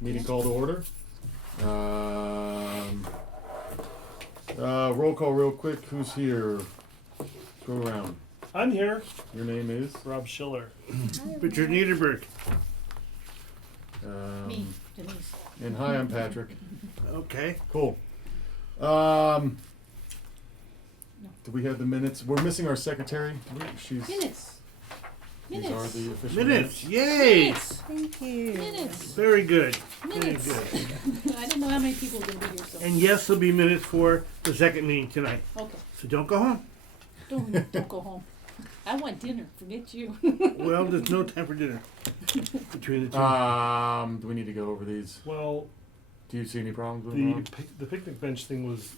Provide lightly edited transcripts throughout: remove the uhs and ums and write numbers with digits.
Meeting call to order. Roll call real quick. Who's here? Go around. I'm here. Your name is? Rob Schiller. Richard Niederberg. Me, Denise. And hi, I'm Patrick. Okay. Cool. Do we have the minutes? We're missing our secretary. She's. Minutes. These are Minutes. the official Minutes. Yay. Minutes. Thank you. Minutes. Very good. Minutes. Very good. I didn't know how many people were going to be here, so. And yes, there'll be minutes for the second meeting tonight. Okay. So don't go home. Don't go home. I want dinner. Forget you. Well, there's no time for dinner between the two. Do we need to go over these? Well, Do you see any problems with them? the picnic bench thing was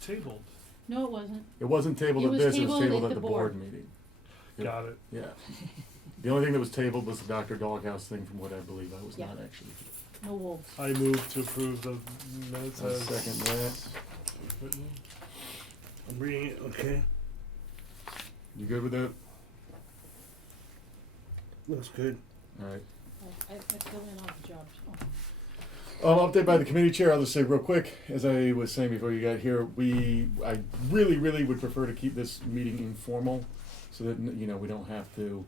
tabled. No, it wasn't. It wasn't tabled It at was this, it was tabled tabled at at the the board board. meeting. Yep. Got it. Yeah. The only thing that was tabled was the Dr. Doghouse thing, from what I believe. I was Yeah. not actually here. No wolves. I move to approve the minutes I'll as second that. written. I'm reading it. Okay. You good with that? Looks good. All right. I fill in all the jobs. Update by the committee chair. I'll just say real quick, as I was saying before you got here, I really would prefer to keep this meeting informal, so that we don't have to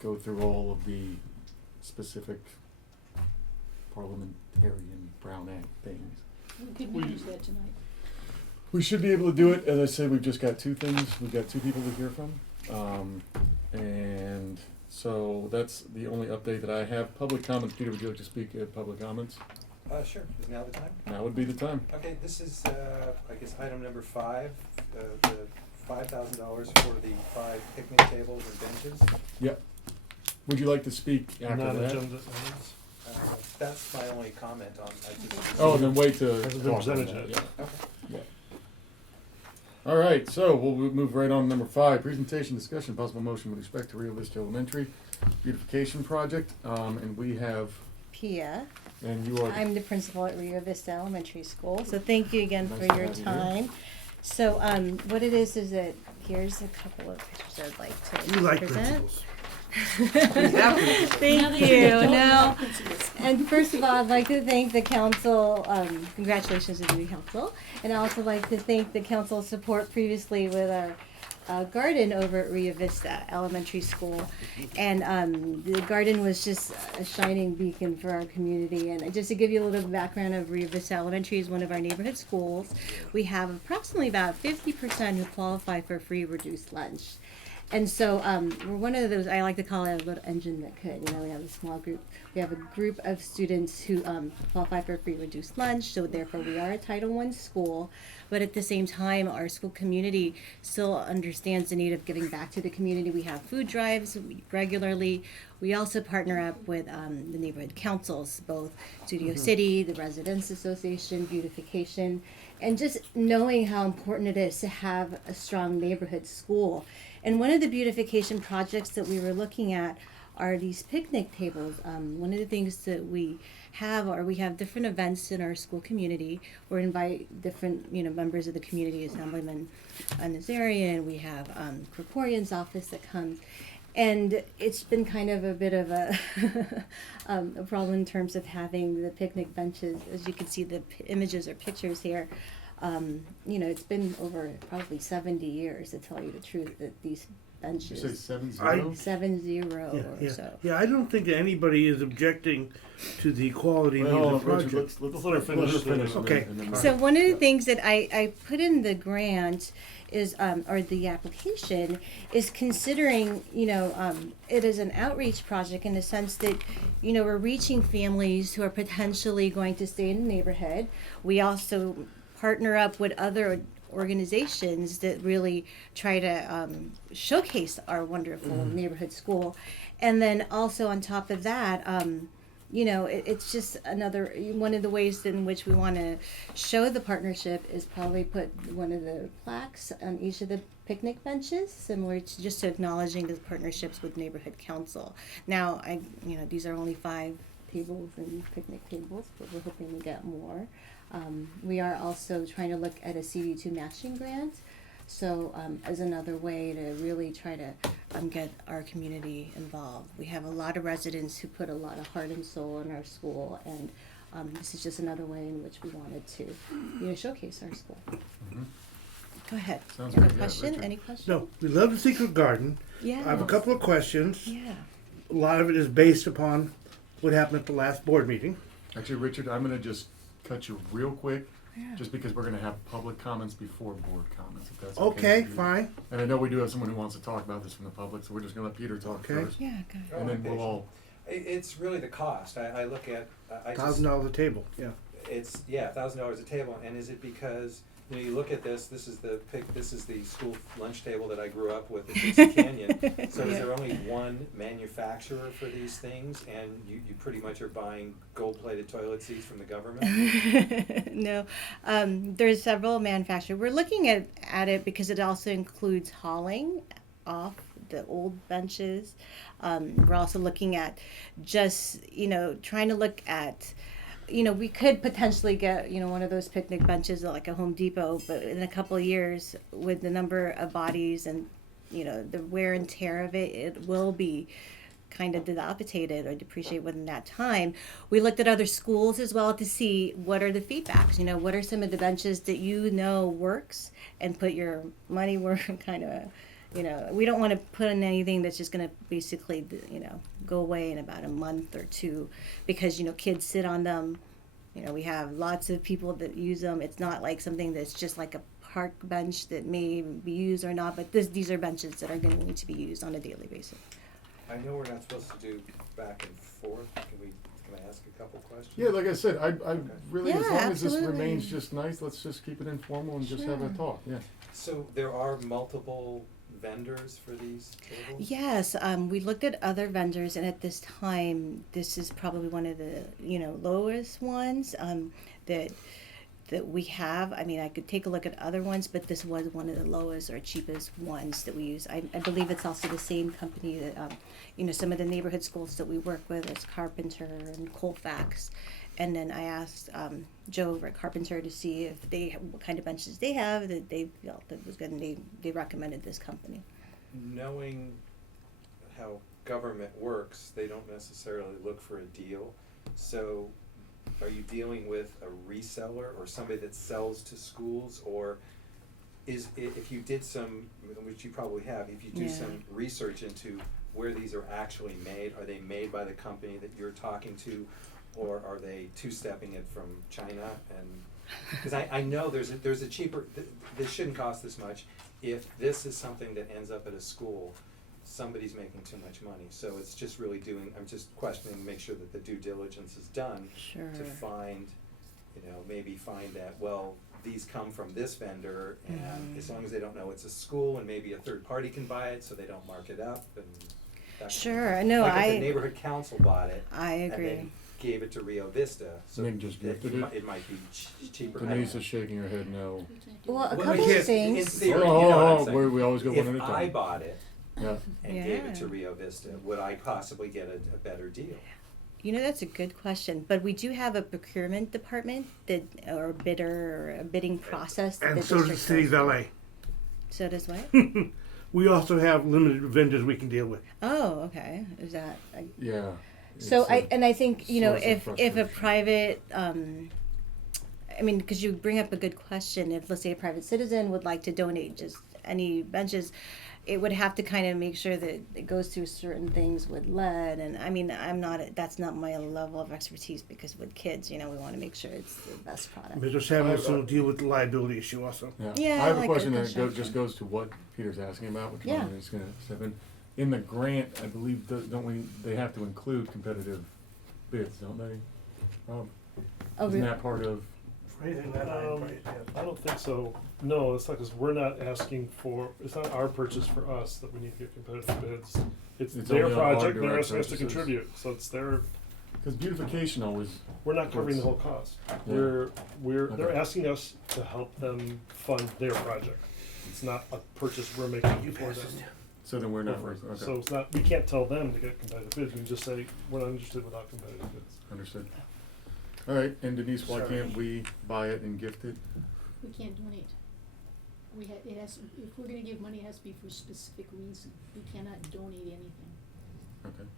go through all of the specific parliamentarian Brown Act things. We could use that tonight. We should be able to do it. As I said, we've just got two things. We've got two people to hear from, and so that's the only update that I have. Public comments. Peter, would you like to speak at public comments? Sure. Is now the time? Now would be the time. Okay, this is, I guess, item number 5, the $5,000 for the 5 picnic tables and benches. Yep. Would you like to speak after that? Non-agenda items. That's my only comment on, Oh, then wait to Hasn't talk been on presented that. yet. Yeah. Okay. Yeah. All right, so we'll move right on to number 5, presentation, discussion, possible motion with respect to Rio Vista Elementary beautification project. And we have, Pia. and you are. I'm the principal at Rio Vista Elementary School. So thank you again Nice for to your have you time. So what it is that here's a couple of pictures I'd like to You like present. principals. Thank Now that you. don't No. know principals. And first of all, I'd like to thank the council, congratulations to the new council. And I'd also like to thank the council's support previously with our garden over at Rio Vista Elementary School. And the garden was just a shining beacon for our community. And just to give you a little background of Rio Vista Elementary is one of our neighborhood schools. We have approximately about 50% who qualify for free reduced lunch. And so we're one of those, I like to call it a little engine that could. We have a small group. We have a group of students who qualify for free reduced lunch. So therefore we are a Title I school. But at the same time, our school community still understands the need of giving back to the community. We have food drives regularly. We also partner up with the neighborhood councils, both Studio City, the Residents Association, Beautification, and just knowing how important it is to have a strong neighborhood school. And one of the beautification projects that we were looking at are these picnic tables. One of the things that we have different events in our school community. We invite different members of the community, Assemblyman Nazarian. We have Krikorian's office that comes. And it's been kind of a bit of a problem in terms of having the picnic benches. As you can see, the images or pictures here. It's been over probably 70 years, to tell you the truth, that these benches. You say 70? 70 or so. Yeah, I don't think that anybody is objecting to the quality of Well, the Richard, project. let's let her finish. Okay. and then So one of the things that I put in the grant is, or the application, is considering, it is an outreach project in the sense that, we're reaching families who are potentially going to stay in the neighborhood. We also partner up with other organizations that really try to showcase our wonderful neighborhood school. And then also on top of that, it's just another one of the ways in which we want to show the partnership is probably put one of the plaques on each of the picnic benches, similar to just acknowledging the partnerships with neighborhood council. Now, these are only 5 tables and picnic tables, but we're hoping to get more. We are also trying to look at a CD2 matching grant So as another way to really try to get our community involved. We have a lot of residents who put a lot of heart and soul in our school, and this is just another way in which we wanted to showcase our school. Mm-hmm. Go ahead. Sounds You have good. a Yeah, question? Richard. Any question? No, we love the Secret Garden. Yeah. I have a couple of questions. Yeah. A lot of it is based upon what happened at the last board meeting. Actually, Richard, I'm gonna just cut you real quick, Yeah. just because we're gonna have public comments before board comments, if that's Okay, with you. fine. And I know we do have someone who wants to talk about this from the public, so we're just gonna let Peter talk Okay. first. Yeah. Good. And then we'll all, It's really the cost. I look at, I just, $1,000 a table, yeah. it's, yeah, $1,000 a table, and is it because, you look at this is the school lunch table that I grew up with at Dixie Canyon. So is there only one manufacturer for these things, and you pretty much are buying gold-plated toilet seats from the government? No, there's several manufacturers. We're looking at it because it also includes hauling off the old benches. We're also looking at just, trying to look at, we could potentially get, one of those picnic benches at like a Home Depot, but in a couple of years with the number of bodies and, the wear and tear of it, it will be kind of dilapidated or depreciate within that time. We looked at other schools as well to see what are the feedbacks, what are some of the benches that works, and put your money where kind of, we don't want to put in anything that's just going to basically, go away in about a month or two, because, kids sit on them. We have lots of people that use them. It's not like something that's just like a park bench that may be used or not, but these are benches that are going to need to be used on a daily basis. I know we're not supposed to do back and forth. Can I ask a couple questions? yeah, like I said, I really, as Yeah, long as this absolutely. remains just nice, let's just keep it informal and just have a Sure. talk, yeah. So there are multiple vendors for these tables? Yes, we looked at other vendors, and at this time, this is probably one of the lowest ones that we have. I mean, I could take a look at other ones, but this was one of the lowest or cheapest ones that we use. I believe it's also the same company that some of the neighborhood schools that we work with is Carpenter and Colfax. And then I asked Joe over at Carpenter to see if what kind of benches they have that they felt that was good, and they recommended this company. Knowing how government works, they don't necessarily look for a deal. So are you dealing with a reseller or somebody that sells to schools, or if you did some, which you probably have, if you do some research into where these are actually made, are they made by the company that you're talking to, or are they two-stepping it from China? And because I know there's a cheaper, this shouldn't cost this much. If this is something that ends up at a school, somebody's making too much money. So it's just really I'm just questioning to make sure that the due diligence is done Sure. to find, maybe find that, well, these come from this vendor, and as long as they don't know it's a school, and maybe a third party can buy it, so they don't mark it up, and that kind of Sure, thing. no, Like if the neighborhood council bought it, I agree. and then gave it to Rio Vista, so And then just that gifted it? it might be cheaper. I don't Denise know. is shaking her head no. Well, a Well, couple yes, of things. in theory, you know what I'm saying. we always go one at a If time. I bought it Yeah, and gave it to Yeah. Rio Vista, would I possibly get a better deal? That's a good question, but we do have a procurement department or a bidding process. that And the so does the district city of goes LA. through. So does what? We also have limited vendors we can deal with. Oh, okay. Is that? yeah. So It's I think source of if a frustration. private because you bring up a good question. If, let's say, a private citizen would like to donate just any benches, it would have to kind of make sure that it goes through certain things with lead. And I mean, that's not my level of expertise, because with kids, we want to make sure it's the best product. Mr. Samuelson will deal with the liability issue also. Yeah, I have I a like question good that question. just goes to what Peter's asking about, which Yeah. I'm just gonna step in. In the grant, I believe, they have to include competitive bids, don't they? Oh, Isn't really? that part of, I don't think so. No, it's not, because we're not asking for, it's not our purchase for us that we need to get competitive bids. It's It's their only on our project, they're direct asking us to purchases. contribute, so it's their, because beautification always, we're not covering the whole cost. Yeah. They're Okay. asking us to help them fund their project. It's not a purchase we're making for them. so then we're not, So okay, it's not, we can't tell them to get competitive bids, we can just say, we're not interested without competitive bids. understood. All right, and Denise, why Sorry. can't we buy it and gift it? We can't donate. it has, if we're gonna give money, it has to be for a specific reason. We cannot donate anything. Okay.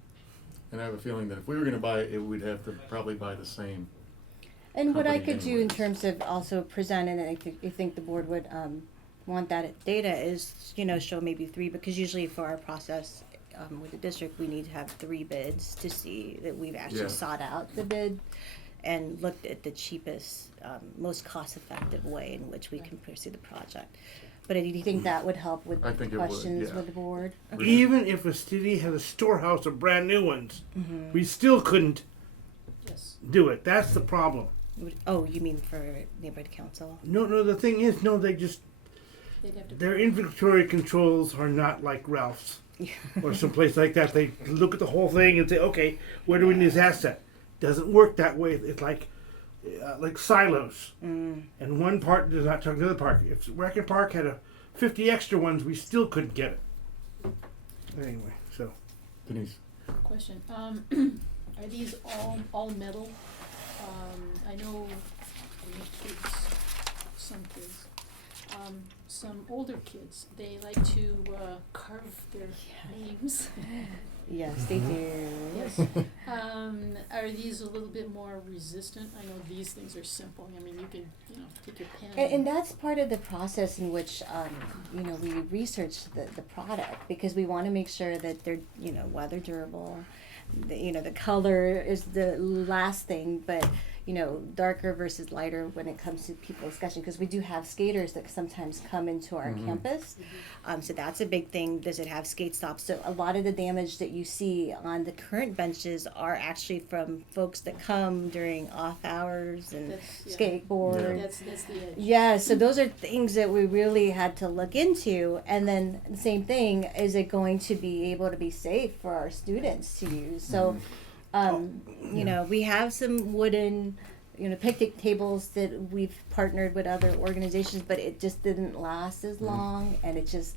And I have a feeling that if we were gonna buy it, we'd have to probably buy the same. And what I company could do in anyways. terms of also present, and I think the board would want that data is, show maybe 3, because usually for our process with the district, we need to have 3 bids to see that we've actually Yeah. sought out the bid and looked at the cheapest, most cost-effective way in which we can pursue the project. But do you think that would help with I think it would, questions yeah. with the board? Even if a city had a storehouse of brand new ones, Mm-hmm. we still couldn't Yes. do it. That's the problem. Oh, you mean for neighborhood council? No, the thing is, they just, They'd have to. their inventory controls are not like Ralph's or someplace like that. They look at the whole thing and say, okay, where do we need this asset? Doesn't work that way. It's like silos. And one part does not talk to the other part. If Rec and Park had 50 extra ones, we still couldn't get it. Anyway, so. Denise, Question, are these all metal? I know some kids, some older kids, they like to, carve their names. Yes, they do. Yes. Are these a little bit more resistant? I know these things are simple. I mean, you can, take your pen. And that's part of the process in which, we research the product, because we want to make sure that they're, weather durable. The color is the last thing, but, darker versus lighter when it comes to people discussion, because we do have skaters that sometimes come into our campus. So that's a big thing. Does it have skate stops? So a lot of the damage that you see on the current benches are actually from folks that come during off hours and skateboard. That's the edge. Yeah, so those are things that we really had to look into. And then the same thing, is it going to be able to be safe for our students to use? So, we have some wooden, picnic tables that we've partnered with other organizations, but it just didn't last as long. And it just,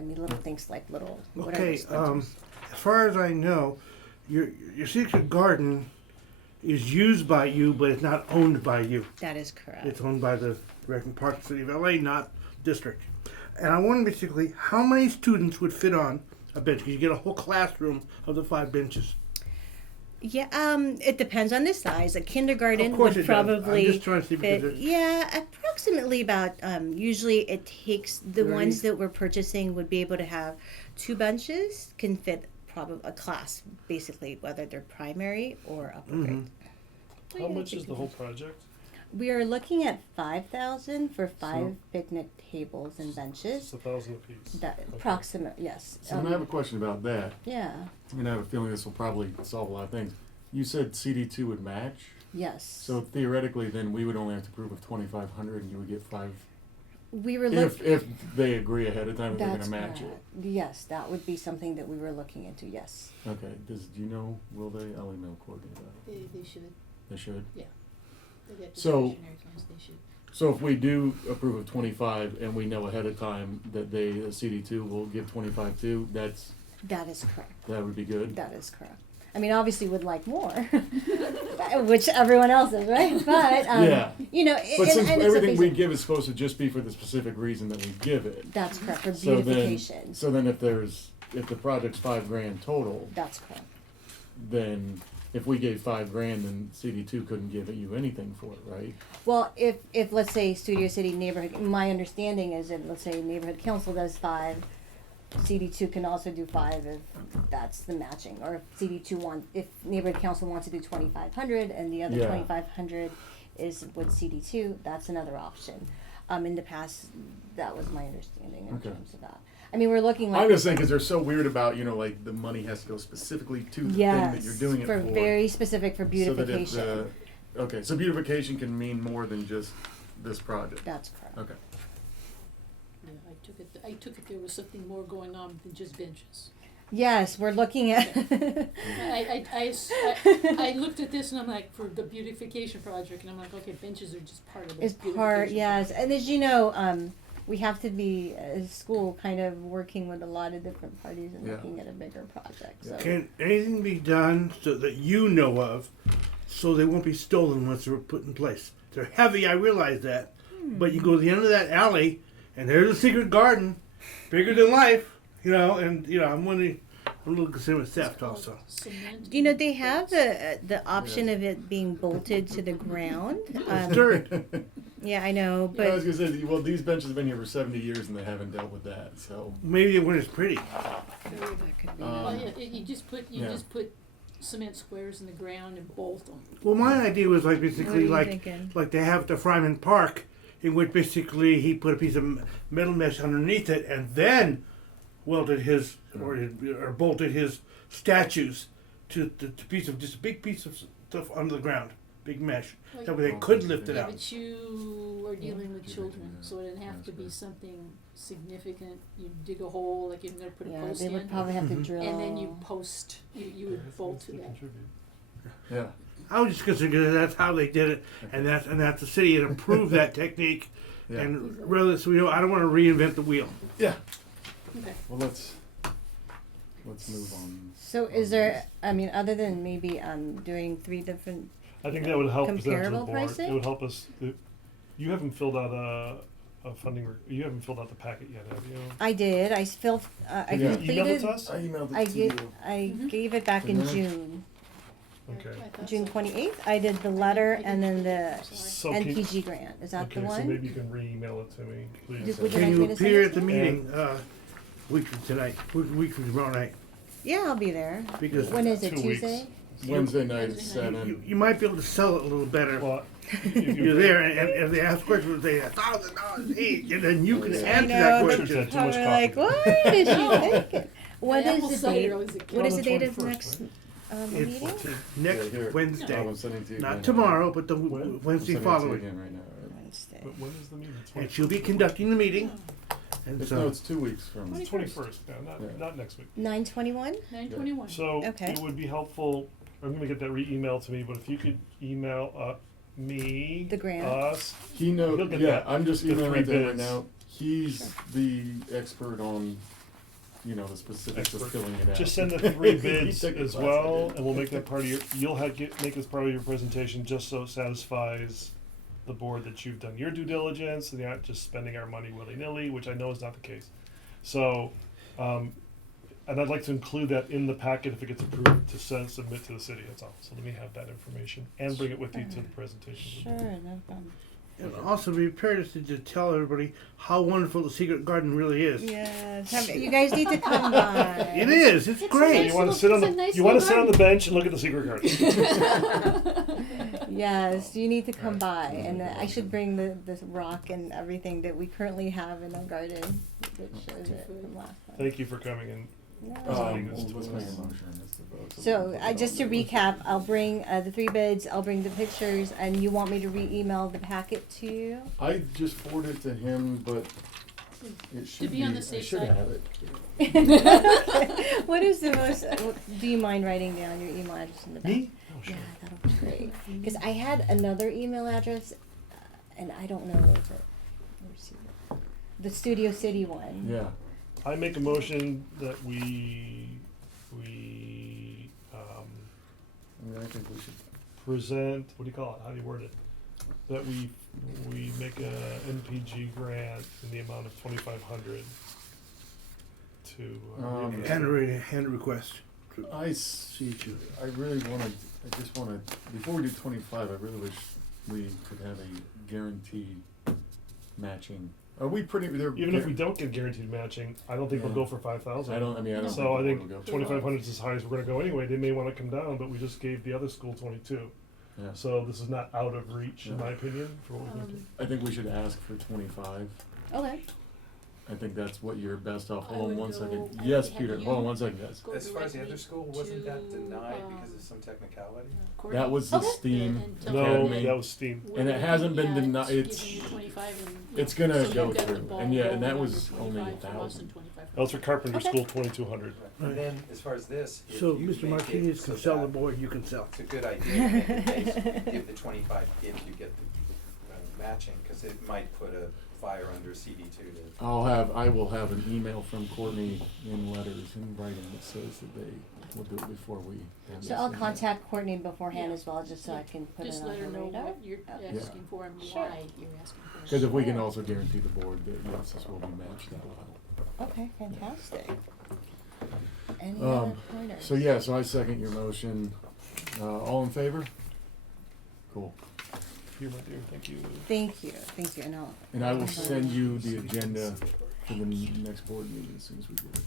little things like little, whatever. Okay, splinters. as far as I know, your secret garden is used by you, but it's not owned by you. That is correct. It's owned by the Rec and Park City of LA, not district. And I wonder basically how many students would fit on a bench? Because you get a whole classroom of the 5 benches. Yeah, it depends on the size. A kindergarten Of course would it does. probably I'm just trying to see fit. because Yeah, approximately about. Usually, it takes the Right. ones that we're purchasing would be able to have 2 benches can fit probably a class, basically, whether they're primary or upper grade. How much is the whole project? We are looking at 5,000 for 5 picnic tables and It's benches. 1,000 apiece. That Okay. approximate, yes. so I have a question about that, Yeah. and I have a feeling this will probably solve a lot of things. You said CD2 would match, Yes. so theoretically, then we would only have to approve of 2,500, and you would get 5. we were If they agree ahead of time that they're That's gonna match correct. Yes, that would be something that we were looking into. Yes. it. Okay. Do you know? Will they? I'll email Courtney about it. They should. They should. They get So- discretionary funds, they should. So if we do approve of 25, and we know ahead of time that the CD2 will give 25 too, That is correct. that would be good. That is correct. I mean, obviously, would like more, which everyone else is, right? But Yeah. But since and it's everything we basic- give is supposed to just be for the specific reason that we give it, that's correct for so beautification. then if the project's $5,000 total, That's correct. then if we gave $5,000, then CD2 couldn't give you anything for it, right? Well, if let's say Studio City neighborhood, my understanding is that let's say neighborhood council does 5, CD2 can also do 5 if that's the matching, or if neighborhood council wants to do 2,500 and the other Yeah. 2,500 is with CD2, that's another option. In the past, that was my understanding in Okay. terms of that. I mean, we're looking like I'm just saying because they're so weird about, like the money has to go specifically to the thing that you're doing it for. very specific for beautification. So that okay, so beautification can mean more than just this project. That's correct. Okay. Yeah, I took it there was something more going on than just benches. Yes, we're looking at. I looked at this and I'm like, for the beautification project, and I'm like, okay, benches are just part of the Is beautification. part, yes, and as you know, we have to be as school kind of working with a lot of different parties and Yeah. looking at a bigger project. So. Can anything be done so that you know of, so they won't be stolen once they're put in place? They're heavy, I realize that, but you go to the end of that alley, and there's a secret garden, bigger than life, you know, and you know, I'm a little concerned with theft also. Cement You know, and they have bricks. the option of it being bolted to the ground. Dirt. Yeah, I know, I was but gonna say, well, these benches have been here for 70 years and they haven't dealt with that, so. Maybe it when it's pretty. that could be. Well, yeah, you just put yeah. cement squares in the ground and bolt them. Well, my idea was like What are basically you like thinking? like they have at the Fryman Park, in which basically he put a piece of metal mesh underneath it and then welded his or bolted his statues to the piece of just a big piece of stuff under the ground, big mesh. Like- That way they could lift it Yeah, out. but you are dealing with Keep it children, in there. so it'd have to be That's something significant. You dig a hole, like you're gonna put a Yeah, post they in, would probably have to Mhm. drill. and then you post, you would bolt to They that. contribute. Yeah. I was just concerned because that's how they did it, and that's the city had approved that technique. Yeah. And rather, so I don't want to reinvent the wheel. Yeah. Okay. Well, let's move on. So is there, I mean, other than maybe doing 3 different, I think that would help present to the Comparable board. pricing? It would help us. You haven't filled out a funding. You haven't filled out the packet yet, have you? I did, I filled, I Yeah. Email it completed, to us. I emailed it I to gave, you. I Mhm. gave it back in Didn't I? June, Okay. I thought June so. 28th. I did the letter and then the So can, NPG grant, is that okay, the so one? maybe you can re-email it to me, please. Would you Can like you me to send appear it at the to you? meeting week from tonight, week from tomorrow night? Yeah, I'll be there. Because When is it, 2 weeks. Tuesday? Wednesday night at Wednesday night. 7. you might be able to sell it a little better. Well, You're there, and if they ask questions, they say $1,000 each, and then you can I answer know, that but question. Too much Probably coffee. like, what is she thinking? What My is apple the cider date? was a kid. What is On the the date of the 21st, next right? It's meeting? next Yeah, here. Wednesday, I'm sending it to you not again. tomorrow, but the When? I'm sending Wednesday it to you following. again right now, right? Wednesday. but when is the meeting? And she'll be conducting the meeting, and It's, so no, it's 2 weeks from. 21st. Yeah, Yeah. not next week. 9/21? 9/21. So Okay. it would be helpful. I'm gonna get that re-emailed to me, but if you could email me, The grant. us. He knows. He'll get Yeah, that. I'm just The emailing 3 it to him right bids. now. He's the expert on, the specifics of Expert. filling it out. Just send the 3 He bids took the as class, I well, did. and we'll make that part of your. You'll make this part of your presentation, just so it satisfies the board that you've done your due diligence and you're not just spending our money willy nilly, which I know is not the case. So, and I'd like to include that in the packet if it gets approved to submit to the city. That's all. So let me have that information and bring it with you to the presentation. Sure, no problem. and also be prepared to just tell everybody how wonderful the secret garden really is. Yes, you guys need to come by. It is. It's It's great. You want to sit on the you want to sit on the bench and look at the secret garden. Yes, you need to come by, and I should bring the rock and everything that we currently have in our garden that shows it from last time. Thank you for coming in. No. Let's make a motion on this to vote. So, just to recap, I'll bring the 3 bids, I'll bring the pictures, and you want me to re-email the packet to you? I just forwarded it to him, but it should be on the I safe should side. have it. What is the most, do you mind writing down your email address in the back? Me? Oh, Yeah, sure. that'll be great. Because I had another email address, and I don't know if it, where's it? The Studio City one. Yeah. I make a motion that we I think we should. present, what do you call it? How do you word it? That we make a NPG grant in the amount of 2,500 to. And a request. I See you. really wanted. I just wanted. Before we do 25, I really wish we could have a guaranteed matching. Are we pretty? Even if we don't get guaranteed matching, I don't think we'll go for 5,000. I don't. I mean, I don't. So I think think the board will go. 2,500 is as high as we're going to go anyway. They may want to come down, but we just gave the other school 22. Yeah. So this is not out of reach, in Yeah. my opinion, for what we're going to do. I think we should ask for 25. Okay. I think that's what you're best off. I Hold on would one go- second. I Yes, would Peter. have Hold on you one second, guys. go As far as the directly other school, wasn't that to, denied because of some technicality? Courtney. That was the Okay. STEAM And tell No, Academy. that was Steam. And it hasn't been Yeah, denied. giving It's you 25 and, it's gonna so go you've got the through. ball And yeah, and rolling that under was only 25 from us 1,000. and 25 That was for Carpenter Okay. School 2,200. And then, as far as this, if So you Mr. make Martinez it can so sell the that board, you can sell. it's a good idea to make it base, give the 25 if you get the matching, because it might put a fire under CD2 to. I will have an email from Courtney in letters in writing that says that they will do it before we have So this I'll thing. contact Courtney beforehand Yeah. as well, just so I can put Just it on let her her know radar. what you're Okay. asking for and Sure. why you're asking for it. Because if we can Sure. also guarantee the board that, yes, this will be matched, that will help. Okay, fantastic. Any Um, other pointers? So yeah, so I second your motion. All in favor? Cool. Here, my dear, thank you. Thank you, and I'll. And I will send you the agenda for the next board meeting as soon as we do it.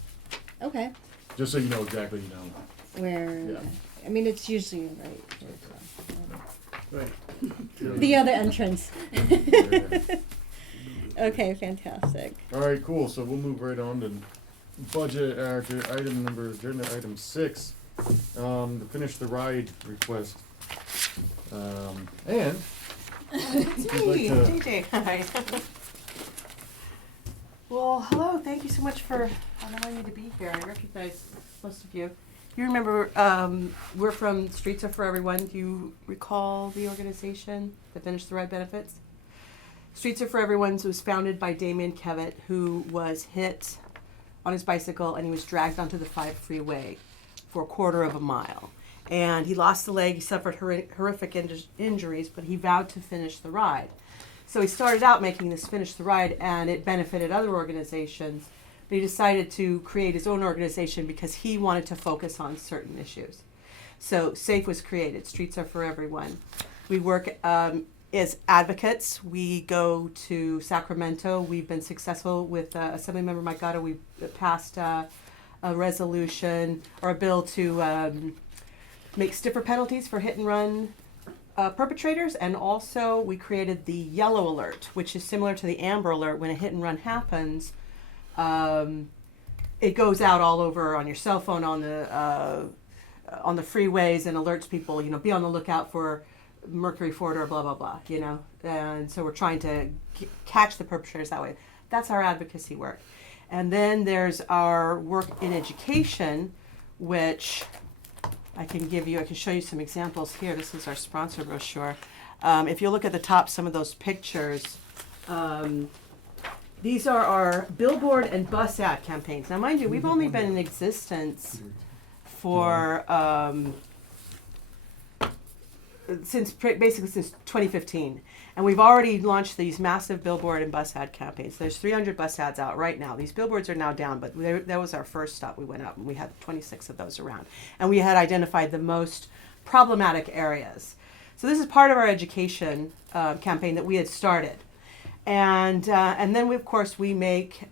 Okay, Just so you know exactly, you know. where, Yeah. I mean, it's usually right. Right. The other entrance. Yeah. Okay, fantastic. All right, cool. So we'll move right on to budget agenda item 6, to finish the ride request. And if you'd like to, JJ, hi. Well, hello, thank you so much for allowing me to be here. I recognize most of you. You remember, we're from Streets Are For Everyone. Do you recall the organization that finished the ride benefits? Streets Are For Everyone was founded by Damien Kevitt, who was hit on his bicycle and he was dragged onto the 5 freeway for a quarter of a mile. And he lost a leg, he suffered horrific injuries, but he vowed to finish the ride. So he started out making this Finish the Ride, and it benefited other organizations, but he decided to create his own organization because he wanted to focus on certain issues. So SAFE was created, Streets Are For Everyone. We work as advocates. We go to Sacramento. We've been successful with Assemblymember Mike Gatto. We passed a resolution or a bill to make stiffer penalties for hit and run perpetrators, and also we created the yellow alert, which is similar to the amber alert. When a hit and run happens, it goes out all over on your cell phone, on the freeways, and alerts people, be on the lookout for Mercury Ford or blah blah blah, and so we're trying to catch the perpetrators that way. That's our advocacy work. And then there's our work in education, which I can show you some examples here. This is our sponsor brochure. If you look at the top, some of those pictures, these are our billboard and bus ad campaigns. Now, mind you, we've only been in existence for since 2015, and we've already launched these massive billboard and bus ad campaigns. There's 300 bus ads out right now. These billboards are now down, but that was our first stop. We went up and we had 26 of those around, and we had identified the most problematic areas. So this is part of our education campaign that we had started, and then we, of course, we make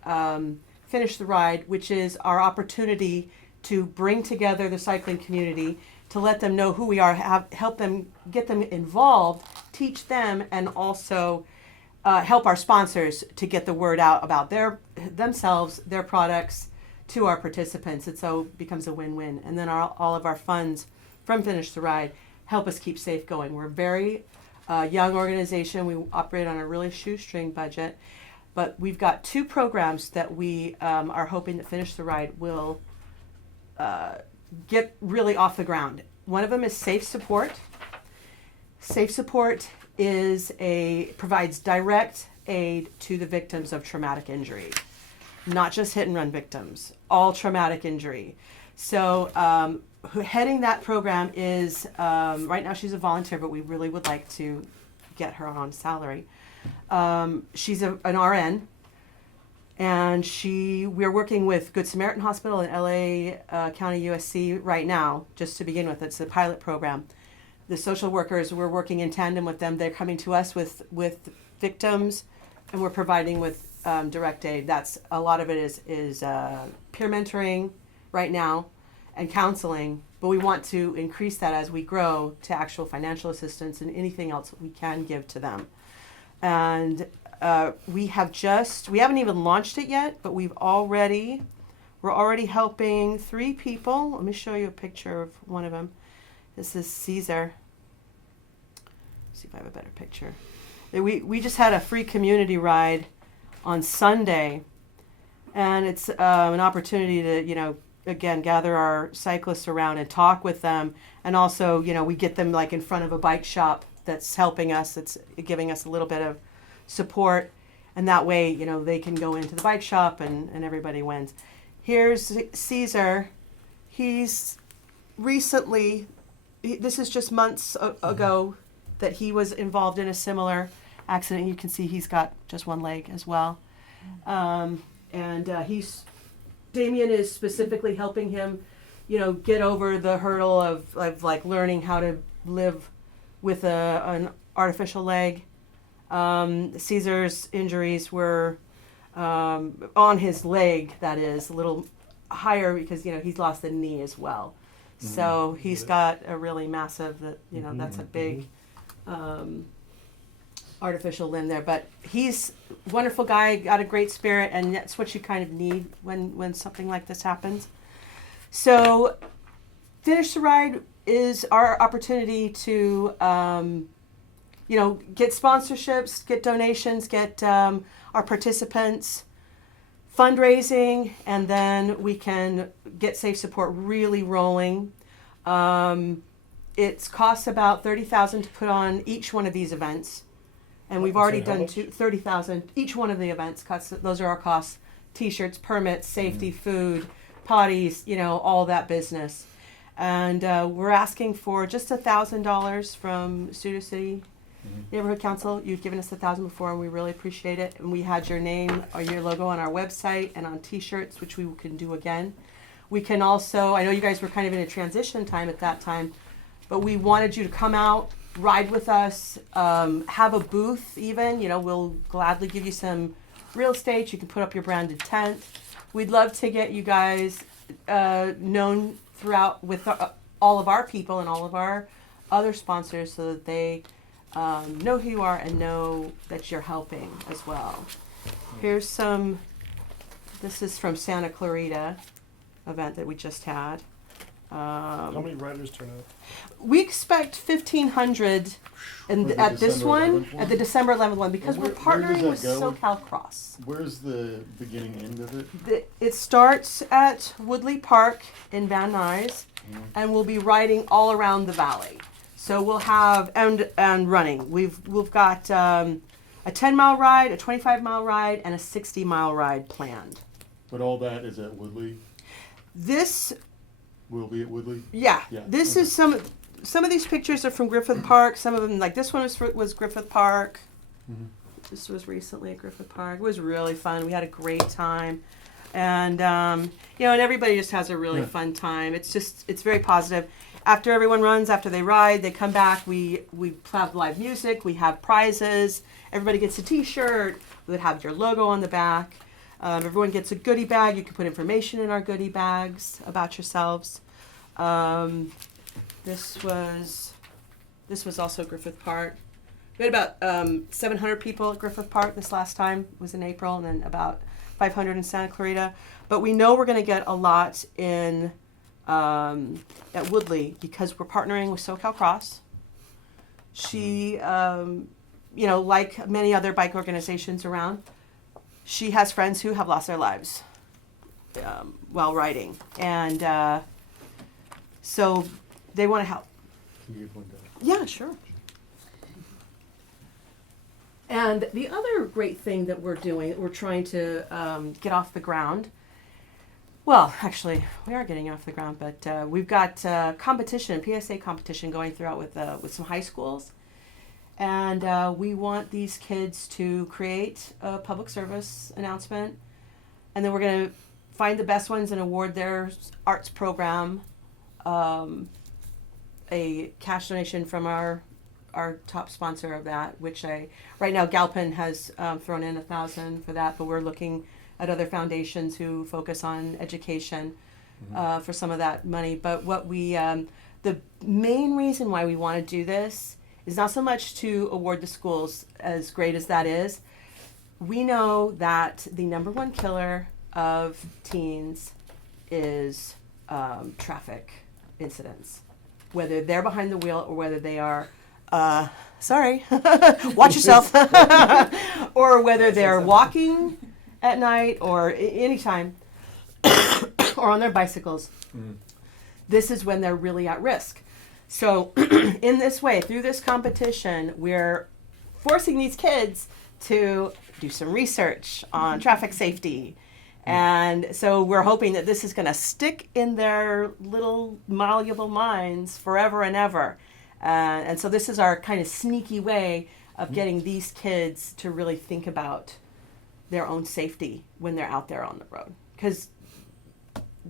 Finish the Ride, which is our opportunity to bring together the cycling community, to let them know who we are, help them, get them involved, teach them, and also help our sponsors to get the word out about themselves, their products, to our participants. And so it becomes a win-win. And then all of our funds from Finish the Ride help us keep SAFE going. We're a very young organization. We operate on a really shoestring budget. But we've got 2 programs that we are hoping that Finish the Ride will get really off the ground. One of them is Safe Support. Safe Support provides direct aid to the victims of traumatic injury, not just hit and run victims, all traumatic injury. So heading that program is, right now she's a volunteer, but we really would like to get her on salary. She's an RN. And we're working with Good Samaritan Hospital in LA County USC right now, just to begin with. It's a pilot program. The social workers, we're working in tandem with them. They're coming to us with victims, and we're providing with direct aid. That's a lot of it is peer mentoring right now and counseling, but we want to increase that as we grow to actual financial assistance and anything else we can give to them. And we haven't even launched it yet, but we're already helping 3 people. Let me show you a picture of one of them. This is Caesar. Let's see if I have a better picture. We just had a free community ride on Sunday, and it's an opportunity to, again, gather our cyclists around and talk with them, and also, we get them like in front of a bike shop that's helping us, that's giving us a little bit of support. And that way, you know, they can go into the bike shop and everybody wins. Here's Caesar. He's recently, this is just months ago that he was involved in a similar accident. You can see he's got just one leg as well. Damien is specifically helping him, you know, get over the hurdle of like learning how to live with an artificial leg. Caesar's injuries were on his leg, that is, a little higher because, you know, he's lost the knee as well. So he's got a really massive, that's a big artificial limb there. But he's a wonderful guy, got a great spirit, and that's what you kind of need when something like this happens. So Finish the Ride is our opportunity to, get sponsorships, get donations, get our participants fundraising, and then we can get Safe Support really rolling. It costs about $30,000 to put on each one of these events, and we've already done $30,000 each one of the events. Those are our costs: T-shirts, permits, safety, food, potties, all that business. And we're asking for just $1,000 from Studio City Neighborhood Council. You've given us $1,000 before, and we really appreciate it. And we had your name or your logo on our website and on T-shirts, which we can do again. We can also, I know you guys were kind of in a transition time at that time, but we wanted you to come out, ride with us, have a booth even. We'll gladly give you some real estate. You can put up your branded tent. We'd love to get you guys known throughout with all of our people and all of our other sponsors so that they know who you are and know that you're helping as well. Here's this is from Santa Clarita event that we just had. How many riders turn out? We expect 1,500 at this one, at the December 11th one, because we're partnering with SoCal Cross. Where's the beginning end of it? It starts at Woodley Park in Van Nuys, and we'll be riding all around the valley. So we'll have and running. We've got a 10-mile ride, a 25-mile ride, and a 60-mile ride planned. But all that is at Woodley? This will be at Woodley? Yeah. This is some of these pictures are from Griffith Park. Some of them, like this one was Griffith Park. Mm-hmm. This was recently at Griffith Park. It was really fun. We had a great time. And, and everybody just has a really fun time. It's very positive. After everyone runs, after they ride, they come back. We have live music. We have prizes. Everybody gets a T-shirt. We would have your logo on the back. Everyone gets a goodie bag. You can put information in our goodie bags about yourselves. This was also Griffith Park. We had about 700 people at Griffith Park this last time. It was in April, and then about 500 in Santa Clarita. But we know we're going to get a lot in at Woodley because we're partnering with SoCal Cross. She, like many other bike organizations around, she has friends who have lost their lives while riding. And so they want to help. Can you give one down? Yeah, sure. And the other great thing that we're trying to get off the ground. Well, actually, we are getting off the ground, but we've got competition, PSA competition going throughout with some high schools. And we want these kids to create a public service announcement. And then we're going to find the best ones and award their arts program a cash donation from our top sponsor of that, which right now Galpin has thrown in $1,000 for that, but we're looking at other foundations who focus on education for some of that money. But what the main reason why we want to do this is not so much to award the schools, as great as that is. We know that the number one killer of teens is traffic incidents, whether they're behind the wheel or whether they are watch yourself, or whether they're walking at night or anytime, or on their bicycles. This is when they're really at risk. So in this way, through this competition, we're forcing these kids to do some research on traffic safety. And so we're hoping that this is going to stick in their little malleable minds forever and ever. And so this is our kind of sneaky way of getting these kids to really think about their own safety when they're out there on the road. Because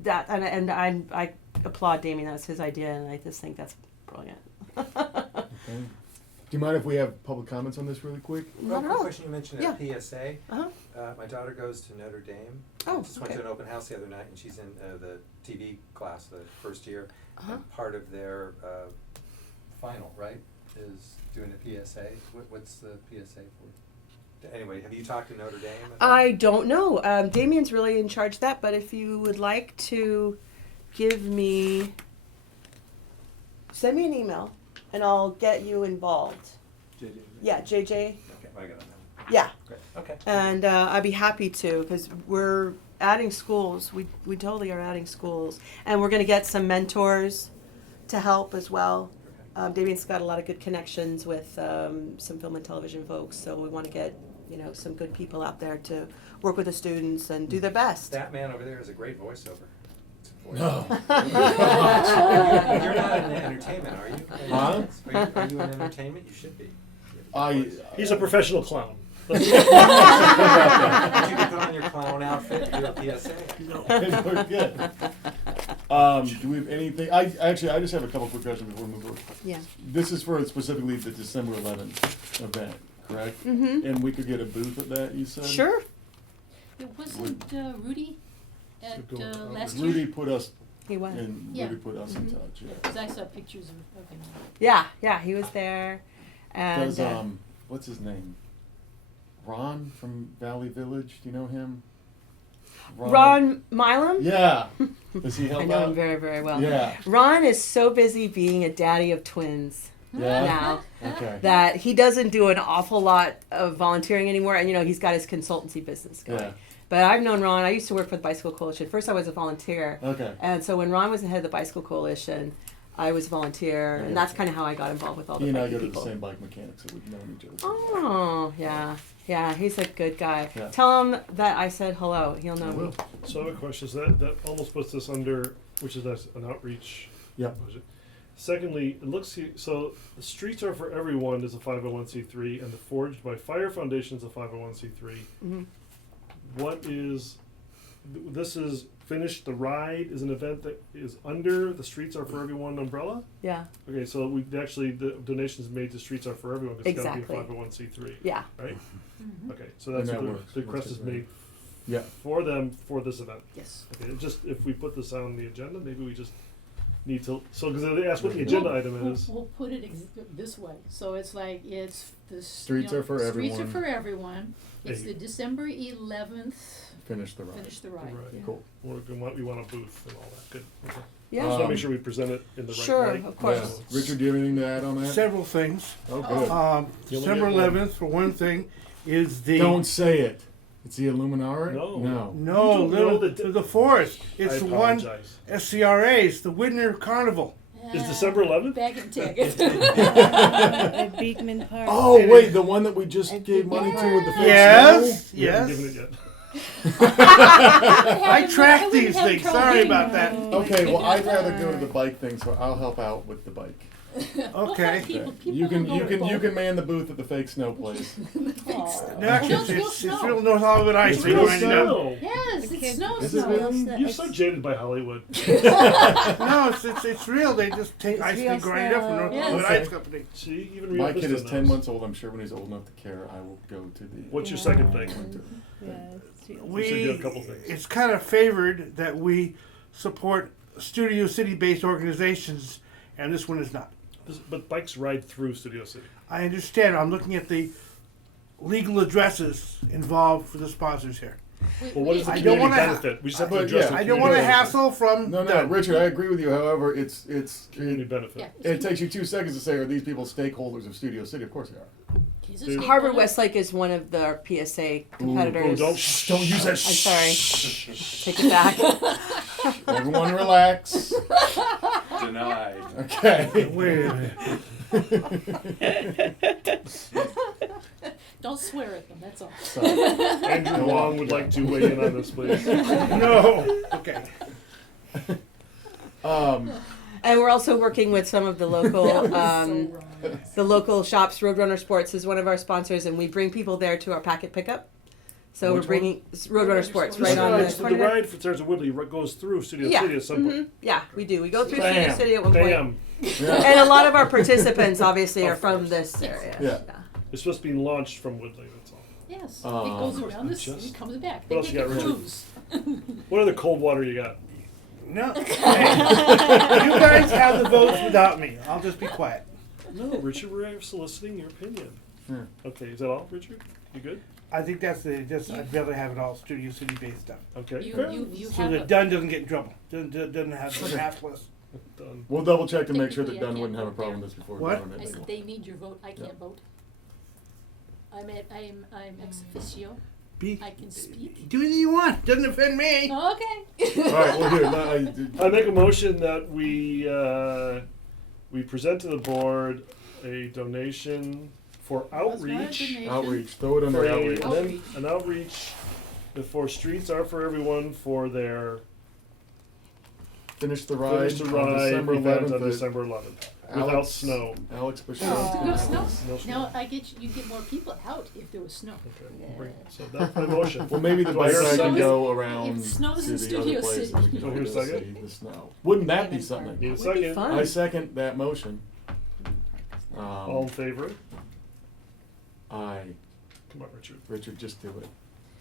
that, and I applaud Damien, that's his idea, and I just think that's brilliant. Okay. Do you mind if we have public comments on this really quick? Not at Quick all. question, you mentioned Yeah. at PSA. Uh-huh. My daughter goes to Notre Dame. Oh, I just went okay. to an open house the other night, and she's in the TV class, the first year. Uh-huh. And part of their final, right, is doing the PSA. What's the PSA for? Anyway, have you talked to Notre Dame? I don't know. Damien's really in charge of that, but if you would like to give me, send me an email and I'll get you involved. JJ? Yeah, JJ. Okay, I got it now. Yeah. Great, okay. And I'd be happy to, because we're adding schools. We totally are adding schools. And we're going to get some mentors to help as well. Damien's got a lot of good connections with some film and television folks, so we want to get some good people out there to work with the students and do their best. That man over there is a great voiceover. No. You're not in entertainment, are you? Huh? Are you in entertainment? You should be. He's a professional clown. But you can put on your clown outfit and do a PSA. We're good. Do we have anything? I just have a couple quick questions before we move forward. Yeah. This is for specifically the December 11th event, correct? Mm-hmm. And we could get a booth at that, you said? Sure. It wasn't Rudy at last Rudy year? put us He was. in, Yeah. Rudy put us in Mhm. touch, yeah. Because I saw pictures of him. Yeah, he was there. And Does, what's his name? Ron from Valley Village, do you know him? Ron Milam? Yeah. Does he help I know out? him very, very well. Yeah. Ron is so busy being a daddy of twins Yeah. now Okay. that he doesn't do an awful lot of volunteering anymore. And, he's got his consultancy business going. Yeah. But I've known Ron. I used to work for the Bicycle Coalition. First, I was a volunteer. Okay. And so when Ron was the head of the Bicycle Coalition, I was a volunteer. Okay. And that's kind of how I got involved with all He the and I biking go to people. the same bike mechanic, so we've known each other. Oh, yeah. Yeah, he's a good guy. Yeah. Tell him that I said hello. He'll know I me. will. So I have a question. So that almost puts this under, which is an outreach Yeah. budget. Secondly, it looks so the Streets Are for Everyone is a 501c3, and the Forged by Fire Foundation is a 501c3. Mhm. What is this is Finish the Ride is an event that is under the Streets Are for Everyone umbrella. Yeah, Okay, so we actually the donations made to Streets Are for Everyone. It's got to be Exactly. a 501c3, yeah. right? Mhm. Okay, so that's And that what works. the request That's is good. made Yeah. for them for this event. Yes. Okay, just if we put this on the agenda, maybe we just need to, so, because they asked what the agenda item is. We'll put it this way. So it's like, it's the. Streets are for Streets everyone. are for everyone. It's Hey. the December 11th, Finish the ride. finish the ride. Right. Yeah. Cool. We want a booth and all that, good, okay. Yeah. Just wanna Um, make sure we present it in the right Sure, light. of course. Yeah. Richard, do you have anything to add on that? Several things. Oh, good. You only December get one. 11th, for one thing, is the Don't say it. It's the Illuminati? No. No. no, You don't know little the forest. It's I the one apologize. SCRA's, the Winter Carnival. Is December 11th? Bag and ticket. At Beekman Park. Oh, wait, the one that we just gave money to with the fake Yes, We haven't given yes. it yet. I track these have things. trouble Sorry getting about that. them. Okay, well, I'd rather go to the bike thing, so I'll help out with the bike. Okay. People You can don't go to both. man the booth at the fake snow place. Aw. No, actually, It's real it's snow. real North Hollywood ice. It's They real grind it up. snow. Yes, The it's kids- snow Is it snow. really? You're so jaded by Hollywood. No, it's real. They just take It's ice real and grind it up for snow. North Yes. Hollywood Okay. Ice Company. See, even Rio My kid Vista is 10 knows. months old. I'm sure when he's old enough to care, I will go to the What's your second thing? winter. Yeah, it's real. You said you had a couple things. It's kind of favored that we support Studio City-based organizations, and this one is not. But bikes ride through Studio City. I understand. I'm looking at the legal addresses involved for the sponsors here. Well, what is the I don't community wanna benefit? We just have to but address yeah, the I don't want to community hassle from No, them. Richard, I agree with you. However, community benefit. Yeah. it takes you 2 seconds to say, are these people stakeholders of Studio City? Of course they are. He's a Dude. Harvard stakeholder. Westlake is one of the PSA competitors. Oh, Don't use that. I'm sorry. Take it back. Everyone relax. Denied. Okay. Wait a minute. Don't swear at them, that's all. So, Andrew Wong would like to weigh in on this, please. No. Okay. And we're also working with some of the local, So wrong. the local shops. Roadrunner Sports is one of our sponsors, and we bring people there to our packet pickup. So Which we're bringing Roadrunner Sports Sports. right on Besides, the the corner. ride for Stars of Woodley goes through Studio Yeah. City at some point. Yeah, we do. We go through Studio Bam, City at one point. bam. yeah. And a lot of our participants obviously are Of from course. this area. Yeah. It's supposed to be launched from Woodley, that's all. Yes, it Oh. goes around the Just- city, comes back. What They else take you a got, Richard? cruise. What other cold water you got? No. Hey, you guys have the votes without me. I'll just be quiet. No, Richard, we're soliciting your opinion. Yeah. Okay, is that all, Richard? You good? I think that's the. Just I'd rather have it all Studio City based stuff, Okay. You so have that a, Dunn doesn't get in trouble. Doesn't have the hapless. Done. We'll double check to make sure that Technically, I Dunn wouldn't can't have a vote problem there. with this before. What? doing I it. said, they need your vote, I can't vote. I'm ex-officio, Be I can speak. do what you want. Doesn't offend me. Okay. All right, well, here, I make a motion that we present to the board a donation for outreach. outreach, throw it For under a, outreach. and then an outreach for Streets Are For Everyone for their Finish the ride Finish the on Ride December event 11th. on at December 11th. Without Alex- snow. Alex Bashir. No snow? No snow. Now, you get more people out if there was snow. Okay, bring- so that's my motion. Well, maybe the Do I hear a bike ride can second? go around If it snows in to the other Studio places. City. We can Do I hear a go second? see the snow. Wouldn't that be something? Need a Would be second? fun. I second that motion. All in favor? I, Come on, Richard. Richard, just do it.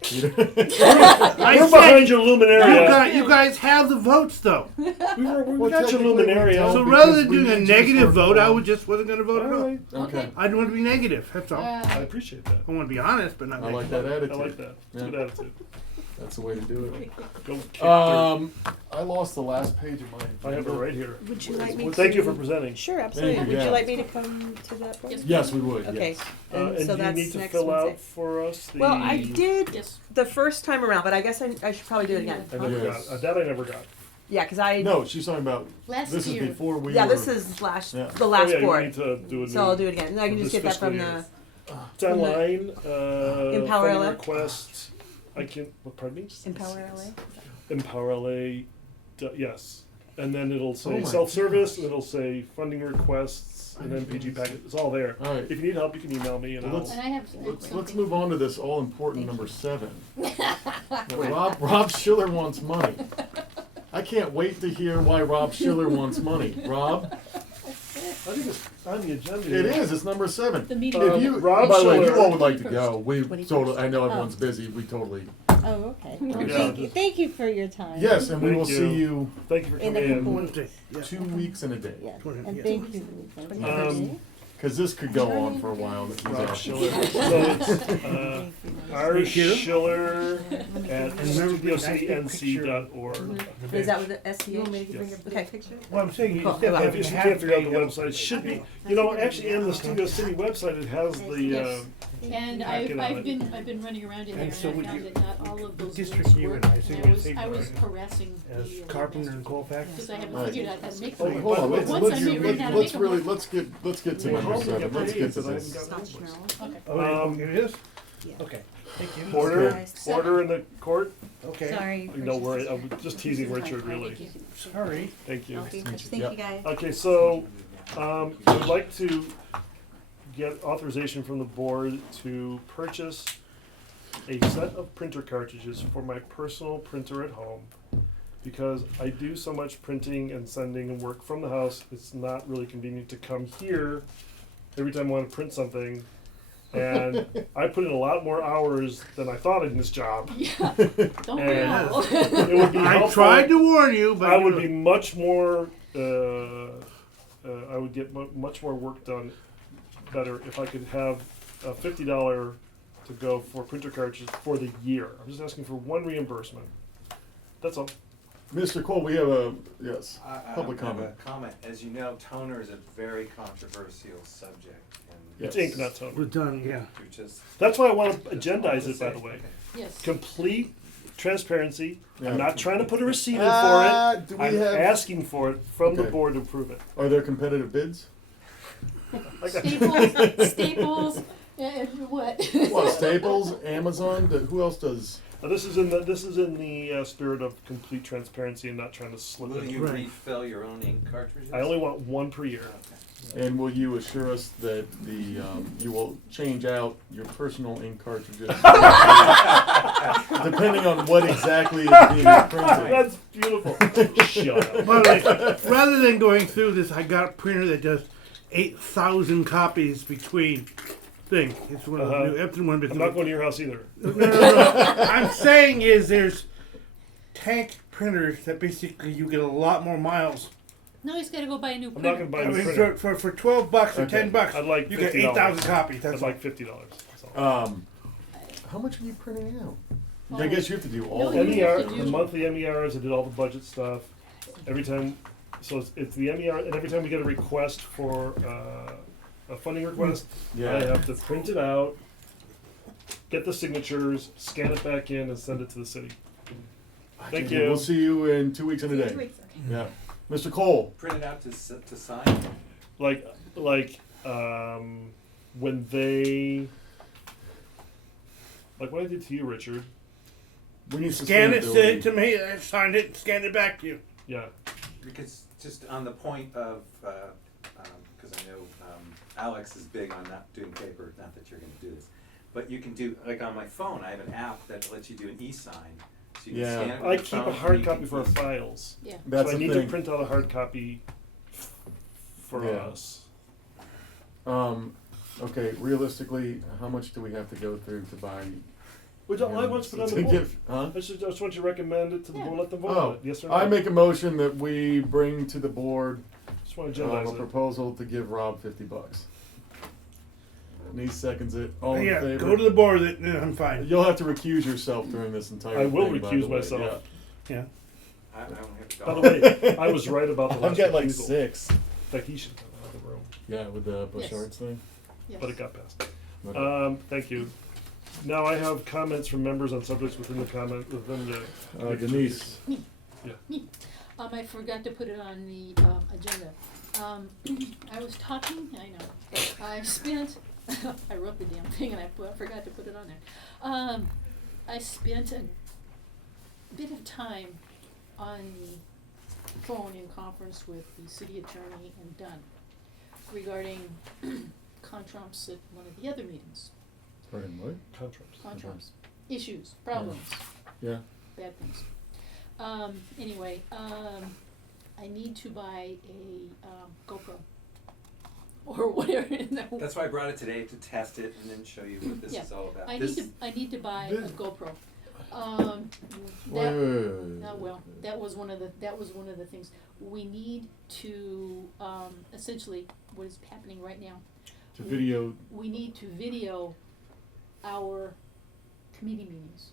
I We're said behind your you luminaria. you guys have the votes though. We got your Well, technically, luminaria. we don't. So because rather than we doing a need you negative for- vote, I would just wasn't going to vote All at all. right. Okay, I don't want to be negative. That's all. I Uh, appreciate that. I want to be honest, but not I like negative. that attitude. I like that. It's a Yeah. good attitude. That's the way to do it. Go kick dirt. I lost the last page of mine. I have it right here. Would you like me Well, to? thank you for presenting. Sure, absolutely. Thank you, Would yeah. you like me to come to that point? Yes. Yes, we would. Okay. Yes. And And so do you that's need to next fill Wednesday. out for us the... Well, I did Yes. the first time around, but I guess I should probably do it again. I never Yes. got. That I never got. Yeah, because I. No, she's talking about. Last This is year. before we. Yeah, were, this is last Yeah. the last Oh, yeah, board. You need to do a So I'll do it again. And I can this just get that fiscal from year. the It's online. Empower funding LA? request. I can. What? Pardon me. Empower LA. Empower LA. Yes. And then it'll Oh say my self-service, and it'll say funding requests, and then PG packet. It's all there. All right. If you need help, you can email me, and Well, I'll. let's- And I have Let's something. move on to this all important number 7. Rob Schiller wants money. I can't wait to hear why Rob Schiller wants money. Rob, I think it's on the agenda. it is. It's number 7. The meeting. If you, Rob by the way, if you Schiller- all would like to go, we 21st. totally. I know everyone's busy. We totally. Oh, okay. Yeah. Thank you for your time. Yes, and we Thank will you. see you Thank you for In the coming in. component. Wednesday. Yeah. 2 weeks in a day. Yes, Twenty- and yeah. thank you. Because this could go on for a while. That he's Rob asking. Schiller. So it's R. Thank you. Schiller at remember, studiocitync.org. Is that with the SCH? You want me to bring Yes. a Okay. picture? Well, I'm saying you Cool. still have If you to can't figure out the pay, website, it should be, you know, actually in the Studio City website, it has the, Yes. And Packet on it. I've been running around in there And and so I would found you- that not all of those district links you work. and I, so And you I was safeguard harassing as the Carpenter and Colfax. because I haven't Right. figured out how to make Oh, them. Hold on. Once Let's I figure out how to make them really work. let's get to Well, number how do we 7. get Let's paid get to if I this. haven't got Stop, invoice? Cheryl. Okay. Oh, wait, Um, it is? Yeah. Okay, thank you. order, Seven. order in the court. Okay. Sorry. No worry, I'm just teasing Richard, really. Thank you. Sorry. Thank you. I'll be in touch. Yep. Thank you, guys. Okay, so, I would like to get authorization from the board to purchase a set of printer cartridges for my personal printer at home. Because I do so much printing and sending and work from the house, it's not really convenient to come here every time I want to print something. And I put in a lot more hours than I thought in this job. Yeah, don't we And all? it would be I helpful. tried to warn you, but I would be much more. I would get much more work done better if I could have a $50 to go for printer cartridges for the year. I'm just asking for one reimbursement. That's all. Mr. Cole, we have a yes. I Public have comment. a comment. As you know, toner is a very controversial subject. And It's Yes. ink, not toner. we're done. Yeah. you're just- That's why I want to agendize it, by the way. Okay. Yes. Complete transparency. Yeah. I'm not trying to put a receipt in Ah, for do it. we I'm have- asking for it from the Okay. board to approve it. Are there competitive bids? I got- Staples, And what? Well, Staples, Amazon, who else does? This is in the spirit of complete transparency and not trying to slip Will it. you Right. refill your own ink cartridges? I only want one per year. Okay. And will you assure us that you will change out your personal ink cartridges depending on what exactly is being printed? That's beautiful. Shut up. By the way, rather than going through this, I got a printer that does 8,000 copies between things. It's one of the new Epson one. I'm not going to your house either. No. I'm saying is there's tank printers that basically you get a lot more miles. No, he's gotta go buy a new I'm not printer. going to buy I a new mean, printer. for $12 or Okay. $10, I'd like you get $50. 8,000 copies. That's That's like $50. That's all. How much are you printing out? I Oh. guess you have to do all No, of you it. have MER, to the do- monthly MERs, I did all the budget stuff. Every time, so it's the MER, and every time we get a request for a funding request, I Yeah. have to print it out, get the signatures, scan it back in, and send it to the city. Thank you. We'll see you in 2 weeks and a day. 2 weeks, okay. Yeah. Mr. Cole. Print it out to sign? Like when they, like what I did to you, Richard. We need Scan it, send it sustainability. to me, I signed it, scanned it back to you. Yeah. Because just on the point of, because I know Alex is big on not doing paper, not that you're gonna do this, but you can do, like on my phone, I have an app that lets you do an e-sign. So you can Yeah. scan it with I your keep a phone, hard and you copy can for our e-sign. files. Yeah. That's So I the need thing. to print out a hard copy for Yeah. us. Okay, realistically, how much do we have to go through to buy? Which I want to put on the to board. give- huh? I just want you to recommend it to the Yeah. board, let them vote Oh, on it, yes or no. I make a motion that we bring to the board Just want to a agendize it. proposal to give Rob $50. Denise seconds it. All in Yeah, favor? go to the board, I'm fine. You'll have to recuse yourself during this entire I will thing, by recuse the way. myself. Yeah. I don't have By to. the way, I was right about the Yeah. last I've got like refusal. 6. In fact, he should come out of the room, Yeah, with the Bouchard's thing. Yes. but it got passed. Okay. Thank you. Now I have comments from members on subjects within the. Denise. I forgot to put it on the agenda. I was talking, I know, but I spent, I wrote the damn thing and I forgot to put it on there. I spent a bit of time on the phone in conference with the city attorney and Dunn regarding contramps at one of the other meetings. Pardon, what? Contracts. Issues, problems. Yeah. Bad things. Anyway, I need to buy a GoPro or whatever. That's why I brought it today, to test it and then show you what this Yeah. is all about. I This- need to buy a This- GoPro. Wait. That was one of the things we need to essentially what is happening right now. To video. We need to video our committee meetings.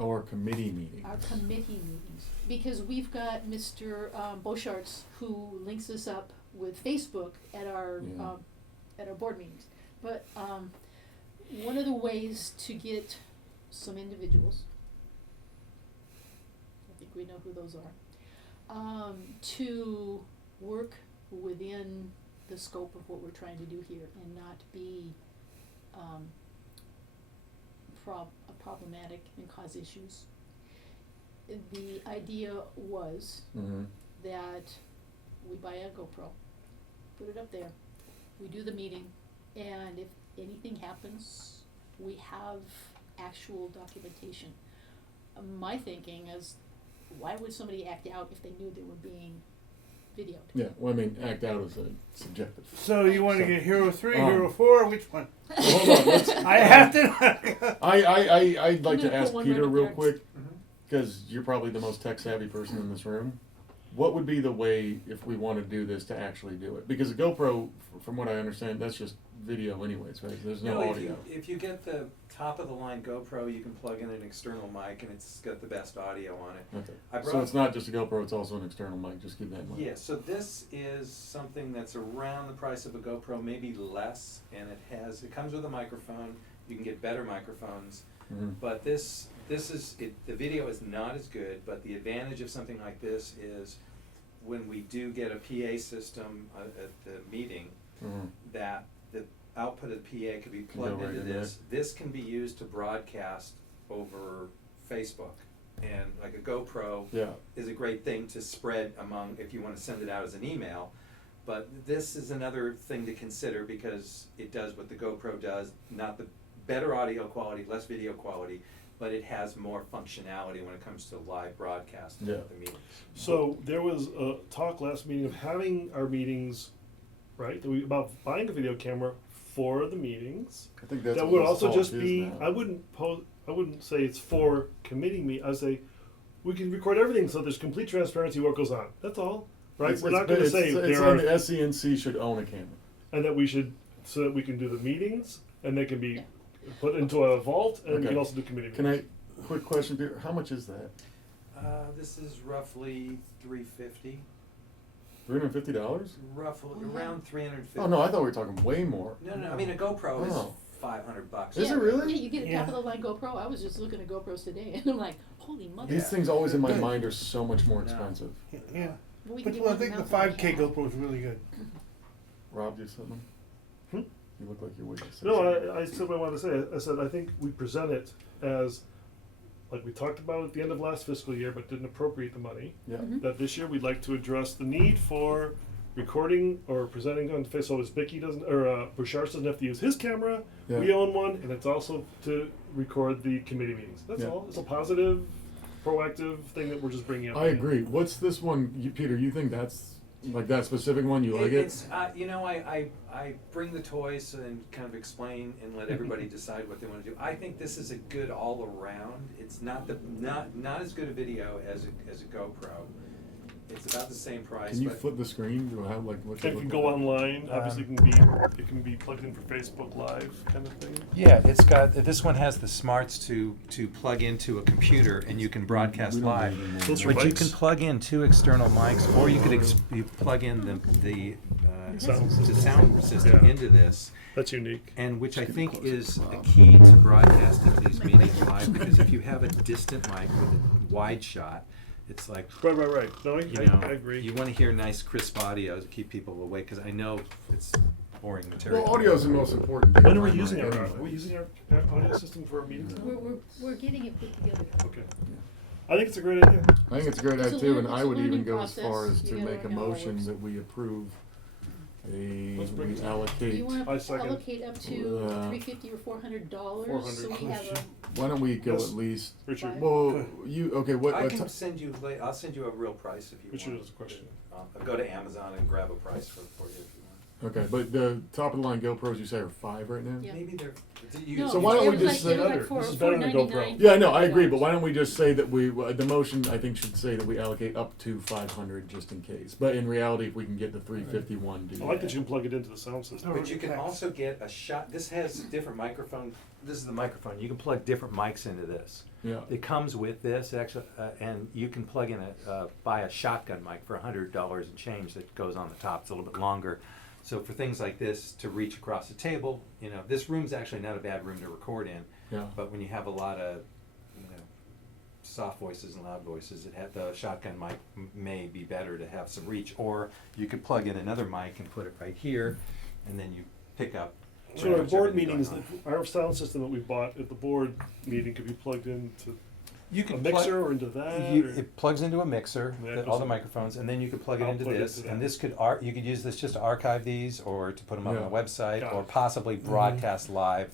Our committee meetings. Our committee meetings, because we've got Mr. Beaucharts who links us up with Facebook at our board meetings. But one of the ways to get some individuals, I think we know who those are, to work within the scope of what we're trying to do here and not be problematic and cause issues. The idea was Mm-hmm. that we buy a GoPro, put it up there, we do the meeting, and if anything happens, we have actual documentation. My thinking is, why would somebody act out if they knew they were being videoed? Yeah, well, I mean, act out is subjective. So you want to So, get Hero 3, um, Hero 4, which one? Hold on, let's. I have to. I'd like I'm to gonna ask put one Peter right up real there. quick, Mhm. because you're probably the most tech savvy person in this room. What would be the way, if we want to do this, to actually do it? Because a GoPro, from what I understand, that's just video anyways, right? There's no if audio. if you get the top of the line GoPro, you can plug in an external mic and it's got the best audio on it. Okay. I So brought- it's not just a GoPro, it's also an external mic, just keep that in mind. Yeah, so this is something that's around the price of a GoPro, maybe less, and it comes with a microphone. You can get better microphones, Mhm. but this is the video is not as good. But the advantage of something like this is when we do get a PA system at the meeting, Mhm. that the output of the PA could be Can plugged go right into in there. this. This can be used to broadcast over Facebook. And like a GoPro Yeah. is a great thing to spread among, if you want to send it out as an email. But this is another thing to consider because it does what the GoPro does, not the better audio quality, less video quality, but it has more functionality when it comes to live broadcasting Yeah. of the meetings. So there was a talk last meeting of having our meetings, right, about buying a video camera for the meetings. I think that's That what would this also talk just is be, now. I wouldn't say it's for committee me, I'd say, we can record everything so there's complete transparency what goes on, that's all, right? It's- We're it's- not gonna it's- say it's there saying are, the SCNC should own a camera. and that we should, so that we can do the meetings, and they can be put into a vault, and we Okay. can also do committee Can I, meetings. quick question, Peter, how much is that? This is roughly $350, $350? roughly Oh, yeah. around $350. Oh, no, I thought we were talking way more. No, I mean a GoPro is Oh. $500. Is it really? Yeah, you get a Yeah. top of the line GoPro. I was just looking at GoPros today, and I'm like, holy mother. These things always in my Yeah. mind are so much more No. expensive. Yeah. Well, we can But get well, I one think the mounted on 5K camera. GoPro is really good. Rob, do you have something? Hmm? You look like you're waiting to say No, something. I said what I wanted to say. I said, I think we present it as, like we talked about at the end of last fiscal year, but didn't appropriate the money. Yeah. Mhm. That this year we'd like to address the need for recording or presenting on face, so as Vicky doesn't, or Bouchard doesn't have to use his camera. Yeah. We own one, and it's also to record the committee meetings. That's Yeah. all. It's a positive, proactive thing that we're just bringing up. I agree. What's this one, Peter, you think that's, like that specific one, you like it? It's, I bring the toys and kind of explain and let everybody decide what they want to do. I think this is a good all around. It's not as good a video as a GoPro. It's about the same price. Can you but flip the screen? Do I have like, what's it It look can go like? online. Obviously, it can be plugged in for Facebook Live kind of thing. Yeah, it's got, this one has the smarts to plug into a computer and you can broadcast We don't live. need any more Those than are that. But you mics. can plug in 2 external mics, or you could you plug in the Sound the sound system Yeah. into this, That's unique. and which I Just get think closer, is a Bob. key to broadcasting these meetings live, because if you have a distant mic with a wide shot, it's like, Right. No, you know, I agree. you want to hear nice crisp audio to keep people awake, because I know it's boring material. Well, audio is the most important thing. When in are we my using mind our, anyway. are we using our audio system for our meetings? We're getting it put together. Okay. I think it's a great idea. I think it's a great It's idea a too, learn- and it's I a would even learning go as far process. as You to gotta make a learn how it motion works. that we approve Let's bring we it. allocate. You wanna I second. allocate up to Uh, $350 or $400, so we $400. have Why don't we go Yes. at least, Richard, well, you, okay, what, I what can ti- send you, I'll send you a real price if you Richard want. has a question. I'll go to Amazon and grab a price for you if you want. okay, but the top of the line GoPros you say are 5 right now? Yeah. Maybe they're, you. No, So why don't it we was just like, say it was better? like This is better than GoPro. $4.99. Yeah, no, I agree, but why don't we just say that the motion, I think, should say that we allocate up to 500 just in case. But in reality, if we can get the 351, do I like that. that you can plug it into the sound system. But you can also get a shot, this has different microphone, this is the microphone, you can plug different mics into this. Yeah, It comes with this actually, and you can plug in buy a shotgun mic for $100 and change that goes on the top, it's a little bit longer. So for things like this, to reach across the table, you know, this room's actually not a bad room to record in, yeah. but when you have a lot of, you know, soft voices and loud voices, the shotgun mic may be better to have some reach, or you could plug in another mic and put it right here, and then you pick up. So pretty our much board everything meetings, going on. our sound system that we bought at the board meeting could be plugged into You a can mixer or into that. or- It plugs into a mixer, Yeah, it all the doesn't- microphones, and then you could plug it I'll into plug it this, into and that. this could, you could use this just to archive these, or to put them on Yeah. the website, Got or it. possibly broadcast live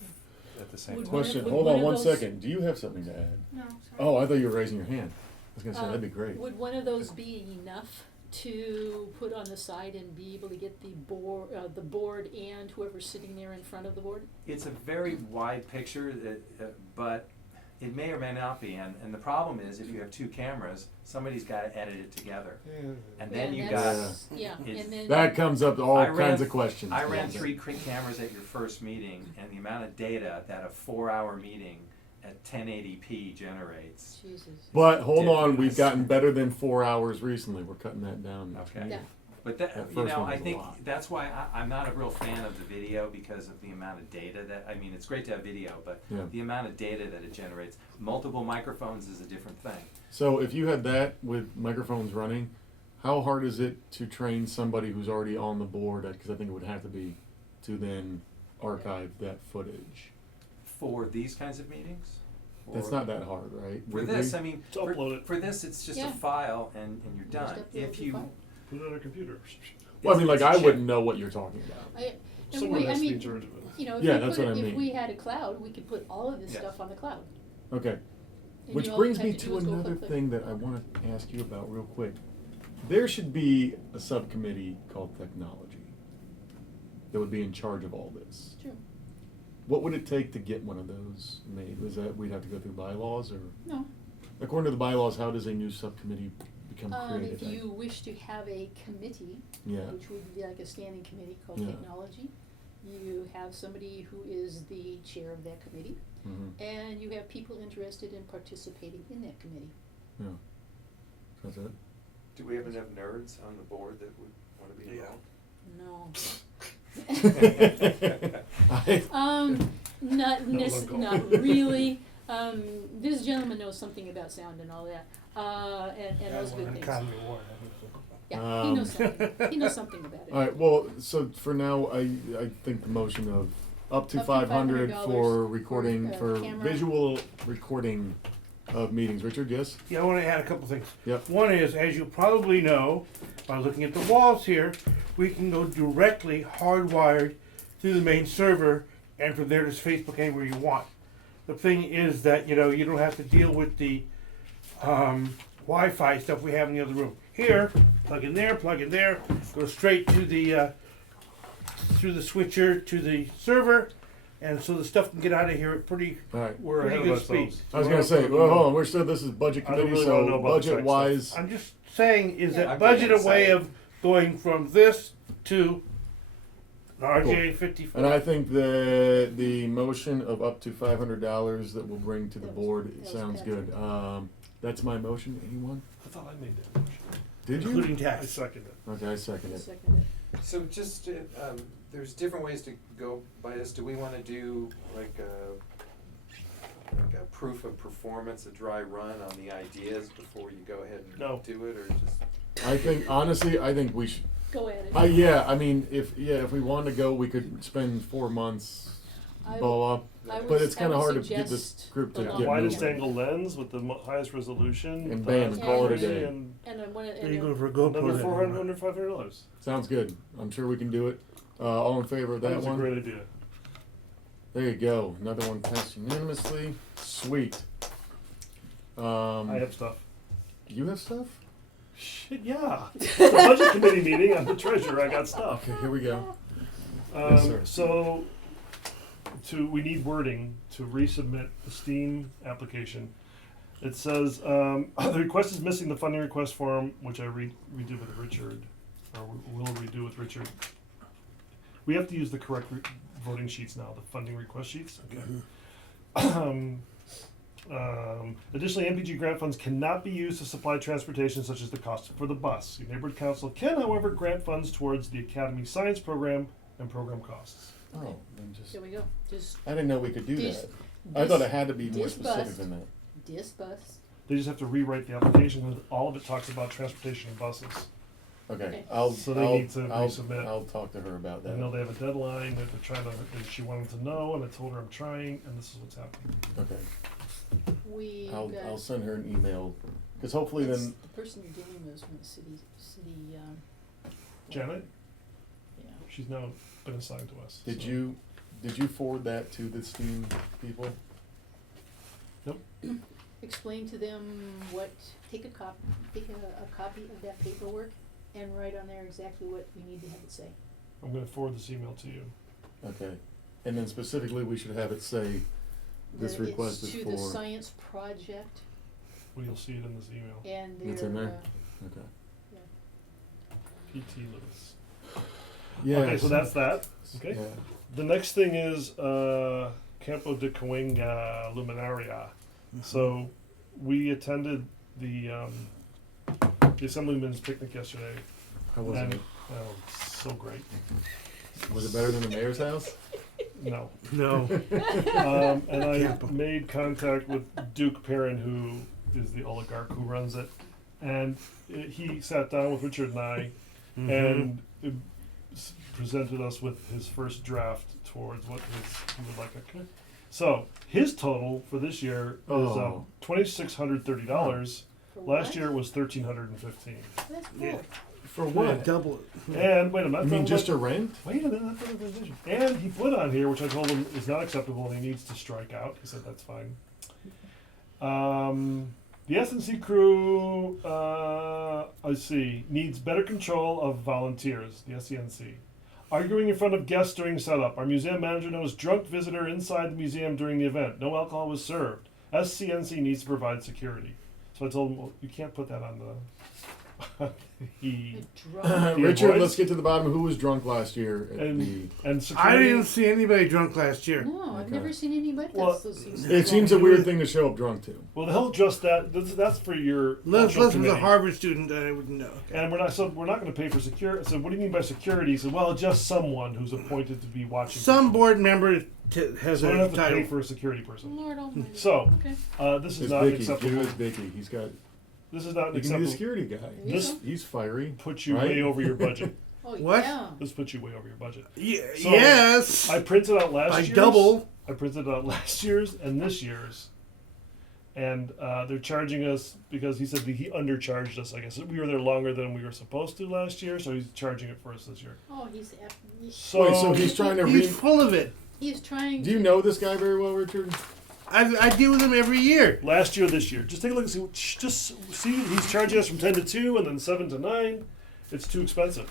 at the same Would time. Question, would hold one on of one those- second. Do you have something to add? No, sorry. Oh, I thought you were raising your hand. I was gonna say, that'd be great. Would one of those be enough to put on the side and be able to get the board and whoever's sitting there in front of the board? It's a very wide picture, but it may or may not be, and the problem is, if you have 2 cameras, somebody's gotta edit it together. And then you got, that's- Yeah, it's- and then. That comes up to all I ran- kinds of questions. I ran Yeah. 3 cameras at your first meeting, and the amount of data that a 4-hour meeting at 1080p generates. Jesus. But hold on, Ridiculous. we've gotten better than 4 hours recently. We're cutting that down. Okay. Yeah. But That that, you first know, one I was a think lot. that's why I'm not a real fan of the video, because of the amount of data that, I mean, it's great to have video, but Yeah. the amount of data that it generates. Multiple microphones is a different thing. So if you had that with microphones running, how hard is it to train somebody who's already on the board? Because I think it would have to be to then archive that footage. For these kinds of meetings? That's Or- not that hard, right? For Would this, we? I mean, To upload it. for this, it's just a Yeah. file and you're Just done. upload If the you, file. Put it on a computer. Well, I mean, like, it's a I chip. wouldn't know what you're talking about. And Someone we, has I to be in mean, charge of it. you know, Yeah, if, that's we what put I it, if mean. we had a cloud, we could put all of this Yes. stuff on the cloud. Okay. And Which you all brings have me do to is go another click, click. thing that I want to ask you about real quick. There should be a subcommittee called technology that would be in charge of all this. True. What would it take to get one of those made? Was that we'd have to go through bylaws, or No. according to the bylaws, how does a new subcommittee become created? If you wish to have a committee, Yeah. which would be like a standing committee called Yeah. technology, you have somebody who is the chair of that committee, Mhm. and you have people interested in participating in that committee. Yeah. That's it. do we have enough nerds on the board that would wanna be Yeah. involved? I, Not No, nec- local. not really. This gentleman knows something about sound and all that, and those good things. Economy of war. Yeah, he knows something. He knows something about it. all right. Well, so for now, I think the motion of up to Up to $500 $500 for recording for, for camera. visual recording of meetings. Richard, yes. Yeah, I want to add a couple things. Yep. One is, as you probably know, by looking at the walls here, we can go directly hardwired through the main server, and from there to Facebook anywhere you want. The thing is that you don't have to deal with the Wi-Fi stuff we have in the other room. Here, plug in there, go straight to the through the switcher to the server, and so the stuff can get out of here at pretty All right. We're Pretty ahead of good speed. ourselves. I was gonna say, well, hold on. We're still. This is budget I don't committee, really wanna know so about the tech budget wise. I'm just saying, is Yeah. that I'm budget getting a way excited. of going from this to an RJ 54? And I think the motion of up to $500 that we'll bring to the That was- board that was sounds Patrick. good. That's my motion. Anyone? I thought I made that motion. Did you? Including I tax. second it. Okay, I second it. Second it. So just, there's different ways to go by this. Do we wanna do like a proof of performance, a dry run on the ideas before you go ahead and No. do it, or just? I think honestly, I think we should. Go at it. Yeah, I mean, if we wanted to go, we could spend 4 months, I blow up. I But would- it's I kinda would hard to get this suggest group to the get long Widest moving. angle lens with the highest resolution. And the bam, highest and call it a quality, day. And And I want to. There you go for a GoPro. another then. $400, under $500. Sounds good. I'm sure we can do it. All in favor of that That's a one? great idea. There you go. Another one passed unanimously. Sweet. I have stuff. You have stuff? Shit, yeah. It's a budget committee meeting. I'm the treasurer. I got stuff. Okay, here we go. Yes, sir. So, we need wording to resubmit the STEAM application. It says, the request is missing the funding request form, which I redid with Richard, or will redo with Richard. We have to use the correct voting sheets now, the funding request sheets. Okay. Additionally, MPG grant funds cannot be used to supply transportation such as the cost for the bus. Your neighborhood council can, however, grant funds towards the Academy Science Program and program costs. Oh, then just. There we go. Just I didn't know we could do Dis- that. I thought it had to be more dis- specific bust. than that. disbus. They just have to rewrite the application because all of it talks about transportation and buses. Okay, Okay. So they need to resubmit. I'll talk to her about that. I know they have a deadline that they're trying to, that she wanted to know, and I told her I'm trying, and this is what's happening. Okay, We I'll got. send her an email, because hopefully it's then, the person you're dealing with is from the city. Janet, Yeah. she's now been assigned to us. did so- you forward that to the STEAM people? Explain to them what. Take a copy of that paperwork, and write on there exactly what we need to have it say. I'm gonna forward this email to you. Okay, and then specifically, we should have it say, this That request is it's to the for, science project, Well, you'll see it in this email. and It's in their, there? okay. PT Lewis. Yeah. Okay, so that's that. Okay. Yeah. The next thing is Campo de Coenga Luminaria. So we attended the Assemblyman's picnic yesterday. How was and it? so great. Was it better than the mayor's house? No. No. And I Campo. made contact with Duke Perrin, who is the oligarch who runs it, and he sat down with Richard and I, and presented us with his first draft towards what he would like. Okay. So his total for this year is Oh. $2,630. For Last what? year it was $1,315. That's cool. Yeah. For Yeah, what? double it. And wait a I minute. mean, just to rent? Wait a minute, that's not a revision. And he put on here, which I told him is not acceptable and he needs to strike out. He said that's fine. The SNC crew, let's see, needs better control of volunteers, the SCNC. Arguing in front of guests during setup. Our museum manager knows drunk visitor inside the museum during the event. No alcohol was served. SCNC needs to provide security. So I told him, well, you can't put that on the... he... Drunk. He Richard, avoids- let's get to the bottom of who was drunk last year at the... And I security... didn't see anybody drunk last year. No, I've Okay. never seen anybody Well, that's It seems a weird thing to show up drunk to. Well, he'll adjust that. That's for your Unless cultural it was a committee. Harvard student, I wouldn't know. And we're not going to pay for security. I said, what do you mean by security? He said, well, just someone who's appointed to be watching. Some people. board member has So we don't a have to pay title. for a security person. Lord almighty. So Okay. this is It's not Vicky. acceptable. Give it to Vicky. He's got... This is not an He can be the acceptable. security guy. There you This- go. He's fiery. Puts you right? way over your budget. Oh, What? yeah. This puts you way over your budget. So, Yes. I printed out last By year's. double. I printed out last year's and this year's. And they're charging us because he said that he undercharged us. I guess we were there longer than we were supposed to last year, so he's charging it for us this year. Oh, So, Wait, so he's trying to He's full of it. he's trying. Do you know this guy very well, Richard? I deal with him every year. last year, this year. Just take a look and see. Just see, he's charging us from 10 to 2 and then 7 to 9. It's too expensive.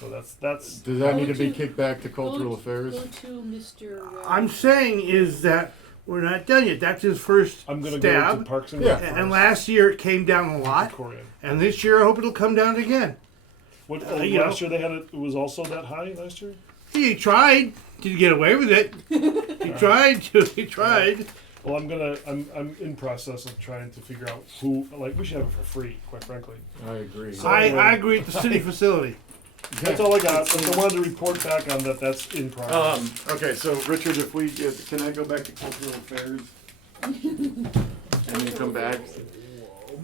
So that's. Does that Go need to be to- kicked back to cultural affairs? Go to Mr. I'm saying is that we're not done yet. That's his first I'm going to go stab. to Parks and Yeah. Rec And first. last year it came down a lot. Korean. And this year I hope it'll come down again. What, you last know. year they had it was also that high last year? He tried. Didn't get away with it. He tried to. He tried. Well, I'm in process of trying to figure out who, like, we should have it for free, quite frankly. I agree. So- I agree at the city facility. That's all I got. But I wanted to report back on that. That's in progress. Okay, so Richard, if we can I go back to cultural affairs and then come back?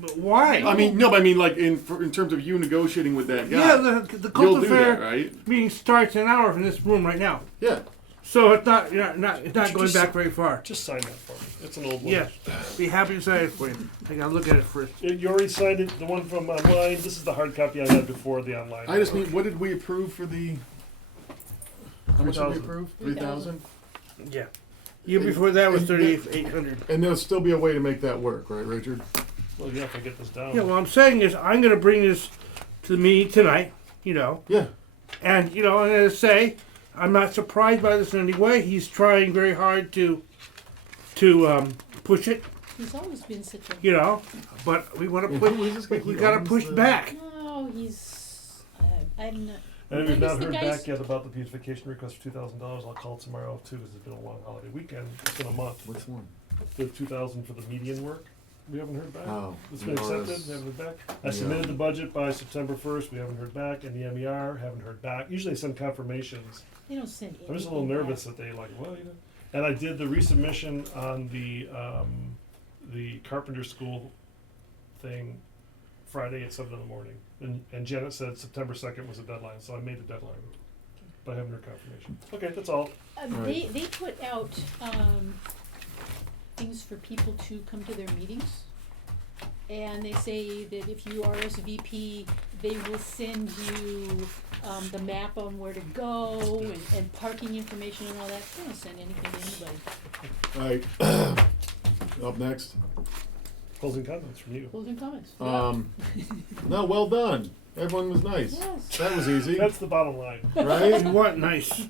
But why? I mean, no, but I mean, like in terms of you negotiating with that guy. yeah, the you'll cultural do fair that, right? meeting starts in an hour from this room right now. Yeah. So it's not it's not going Just- back very far. Just sign that for me. It's an old one. Yes, be happy to sign it for you. I gotta look at it first. You already signed it, the one from online. This is the hard copy I had before the online. I just need. What did we approve for the? How much did we 3,000. approve? 3,000. Yeah. Year before that was And- 3,800. And there'll still be a way to make that work, right, Richard? Well, yeah, if I get this down. Yeah, what I'm saying is I'm gonna bring this to the meeting tonight. You know, Yeah. and I'm gonna say I'm not surprised by this in any way. He's trying very hard to push it. He's always been such a. You know, but we want to push. Who is this guy? We He gotta owns push the- back. No, he's. I'm not. And we've not The heard guys- back yet about the beautification request for $2,000. I'll call tomorrow too, because it's been a long holiday weekend. It's been a month. Which one? The 2,000 for the median work. We haven't heard back. Oh, It's been accepted. We haven't heard back. I submitted the budget by September 1st. We haven't heard back. And the MER haven't heard back. Usually they send confirmations. They don't send. I'm just a little anything nervous that they like, well, you know. And I did the resubmission on the carpenter school thing Friday at 7 in the morning. And Janet said September 2nd was the deadline, so I made the deadline. But I haven't heard confirmation. Okay, that's all. Alright. They put out things for people to come to their meetings. And they say that if you RSVP, they will send you the map on where to go and parking information and all that. They don't send anything to anybody. All right. Up next. Closing comments from you. Closing comments. No, well done. Everyone was nice. Yes. That was easy, That's the bottom line. right? You want nice.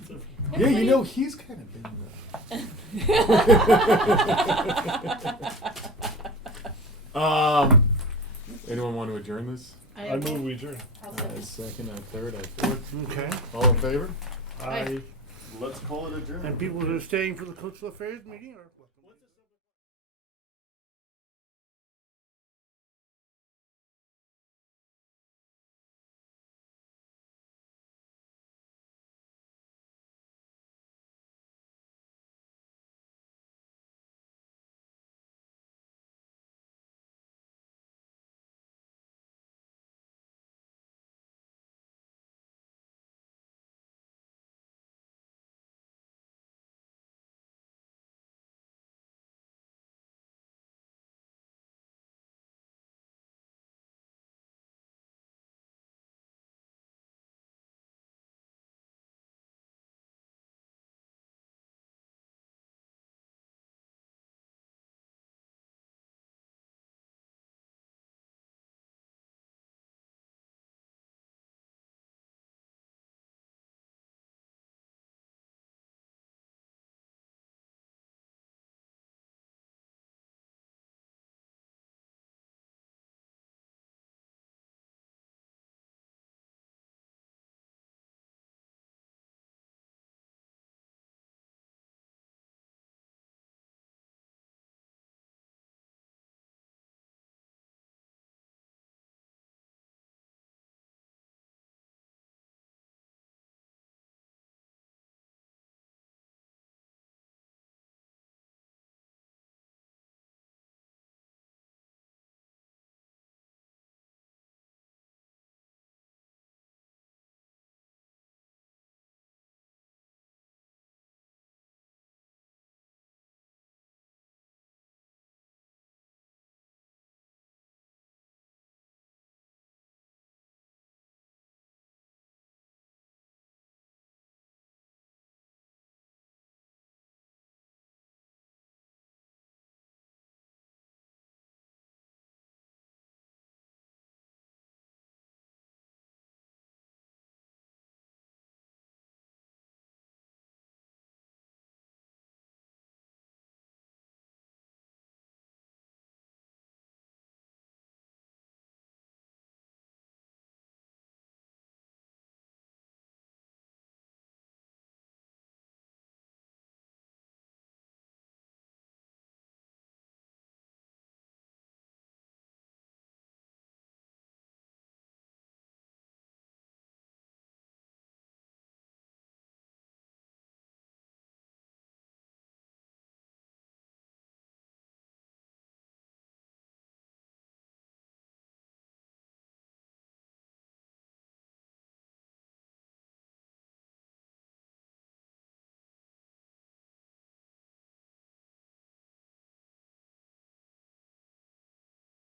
Yeah, you know he's kind of been. Anyone want to adjourn this? I move we adjourn. Second, third, fourth. Okay. All in favor? I. Let's call it adjourned. And people who are staying for the cultural affairs meeting are welcome.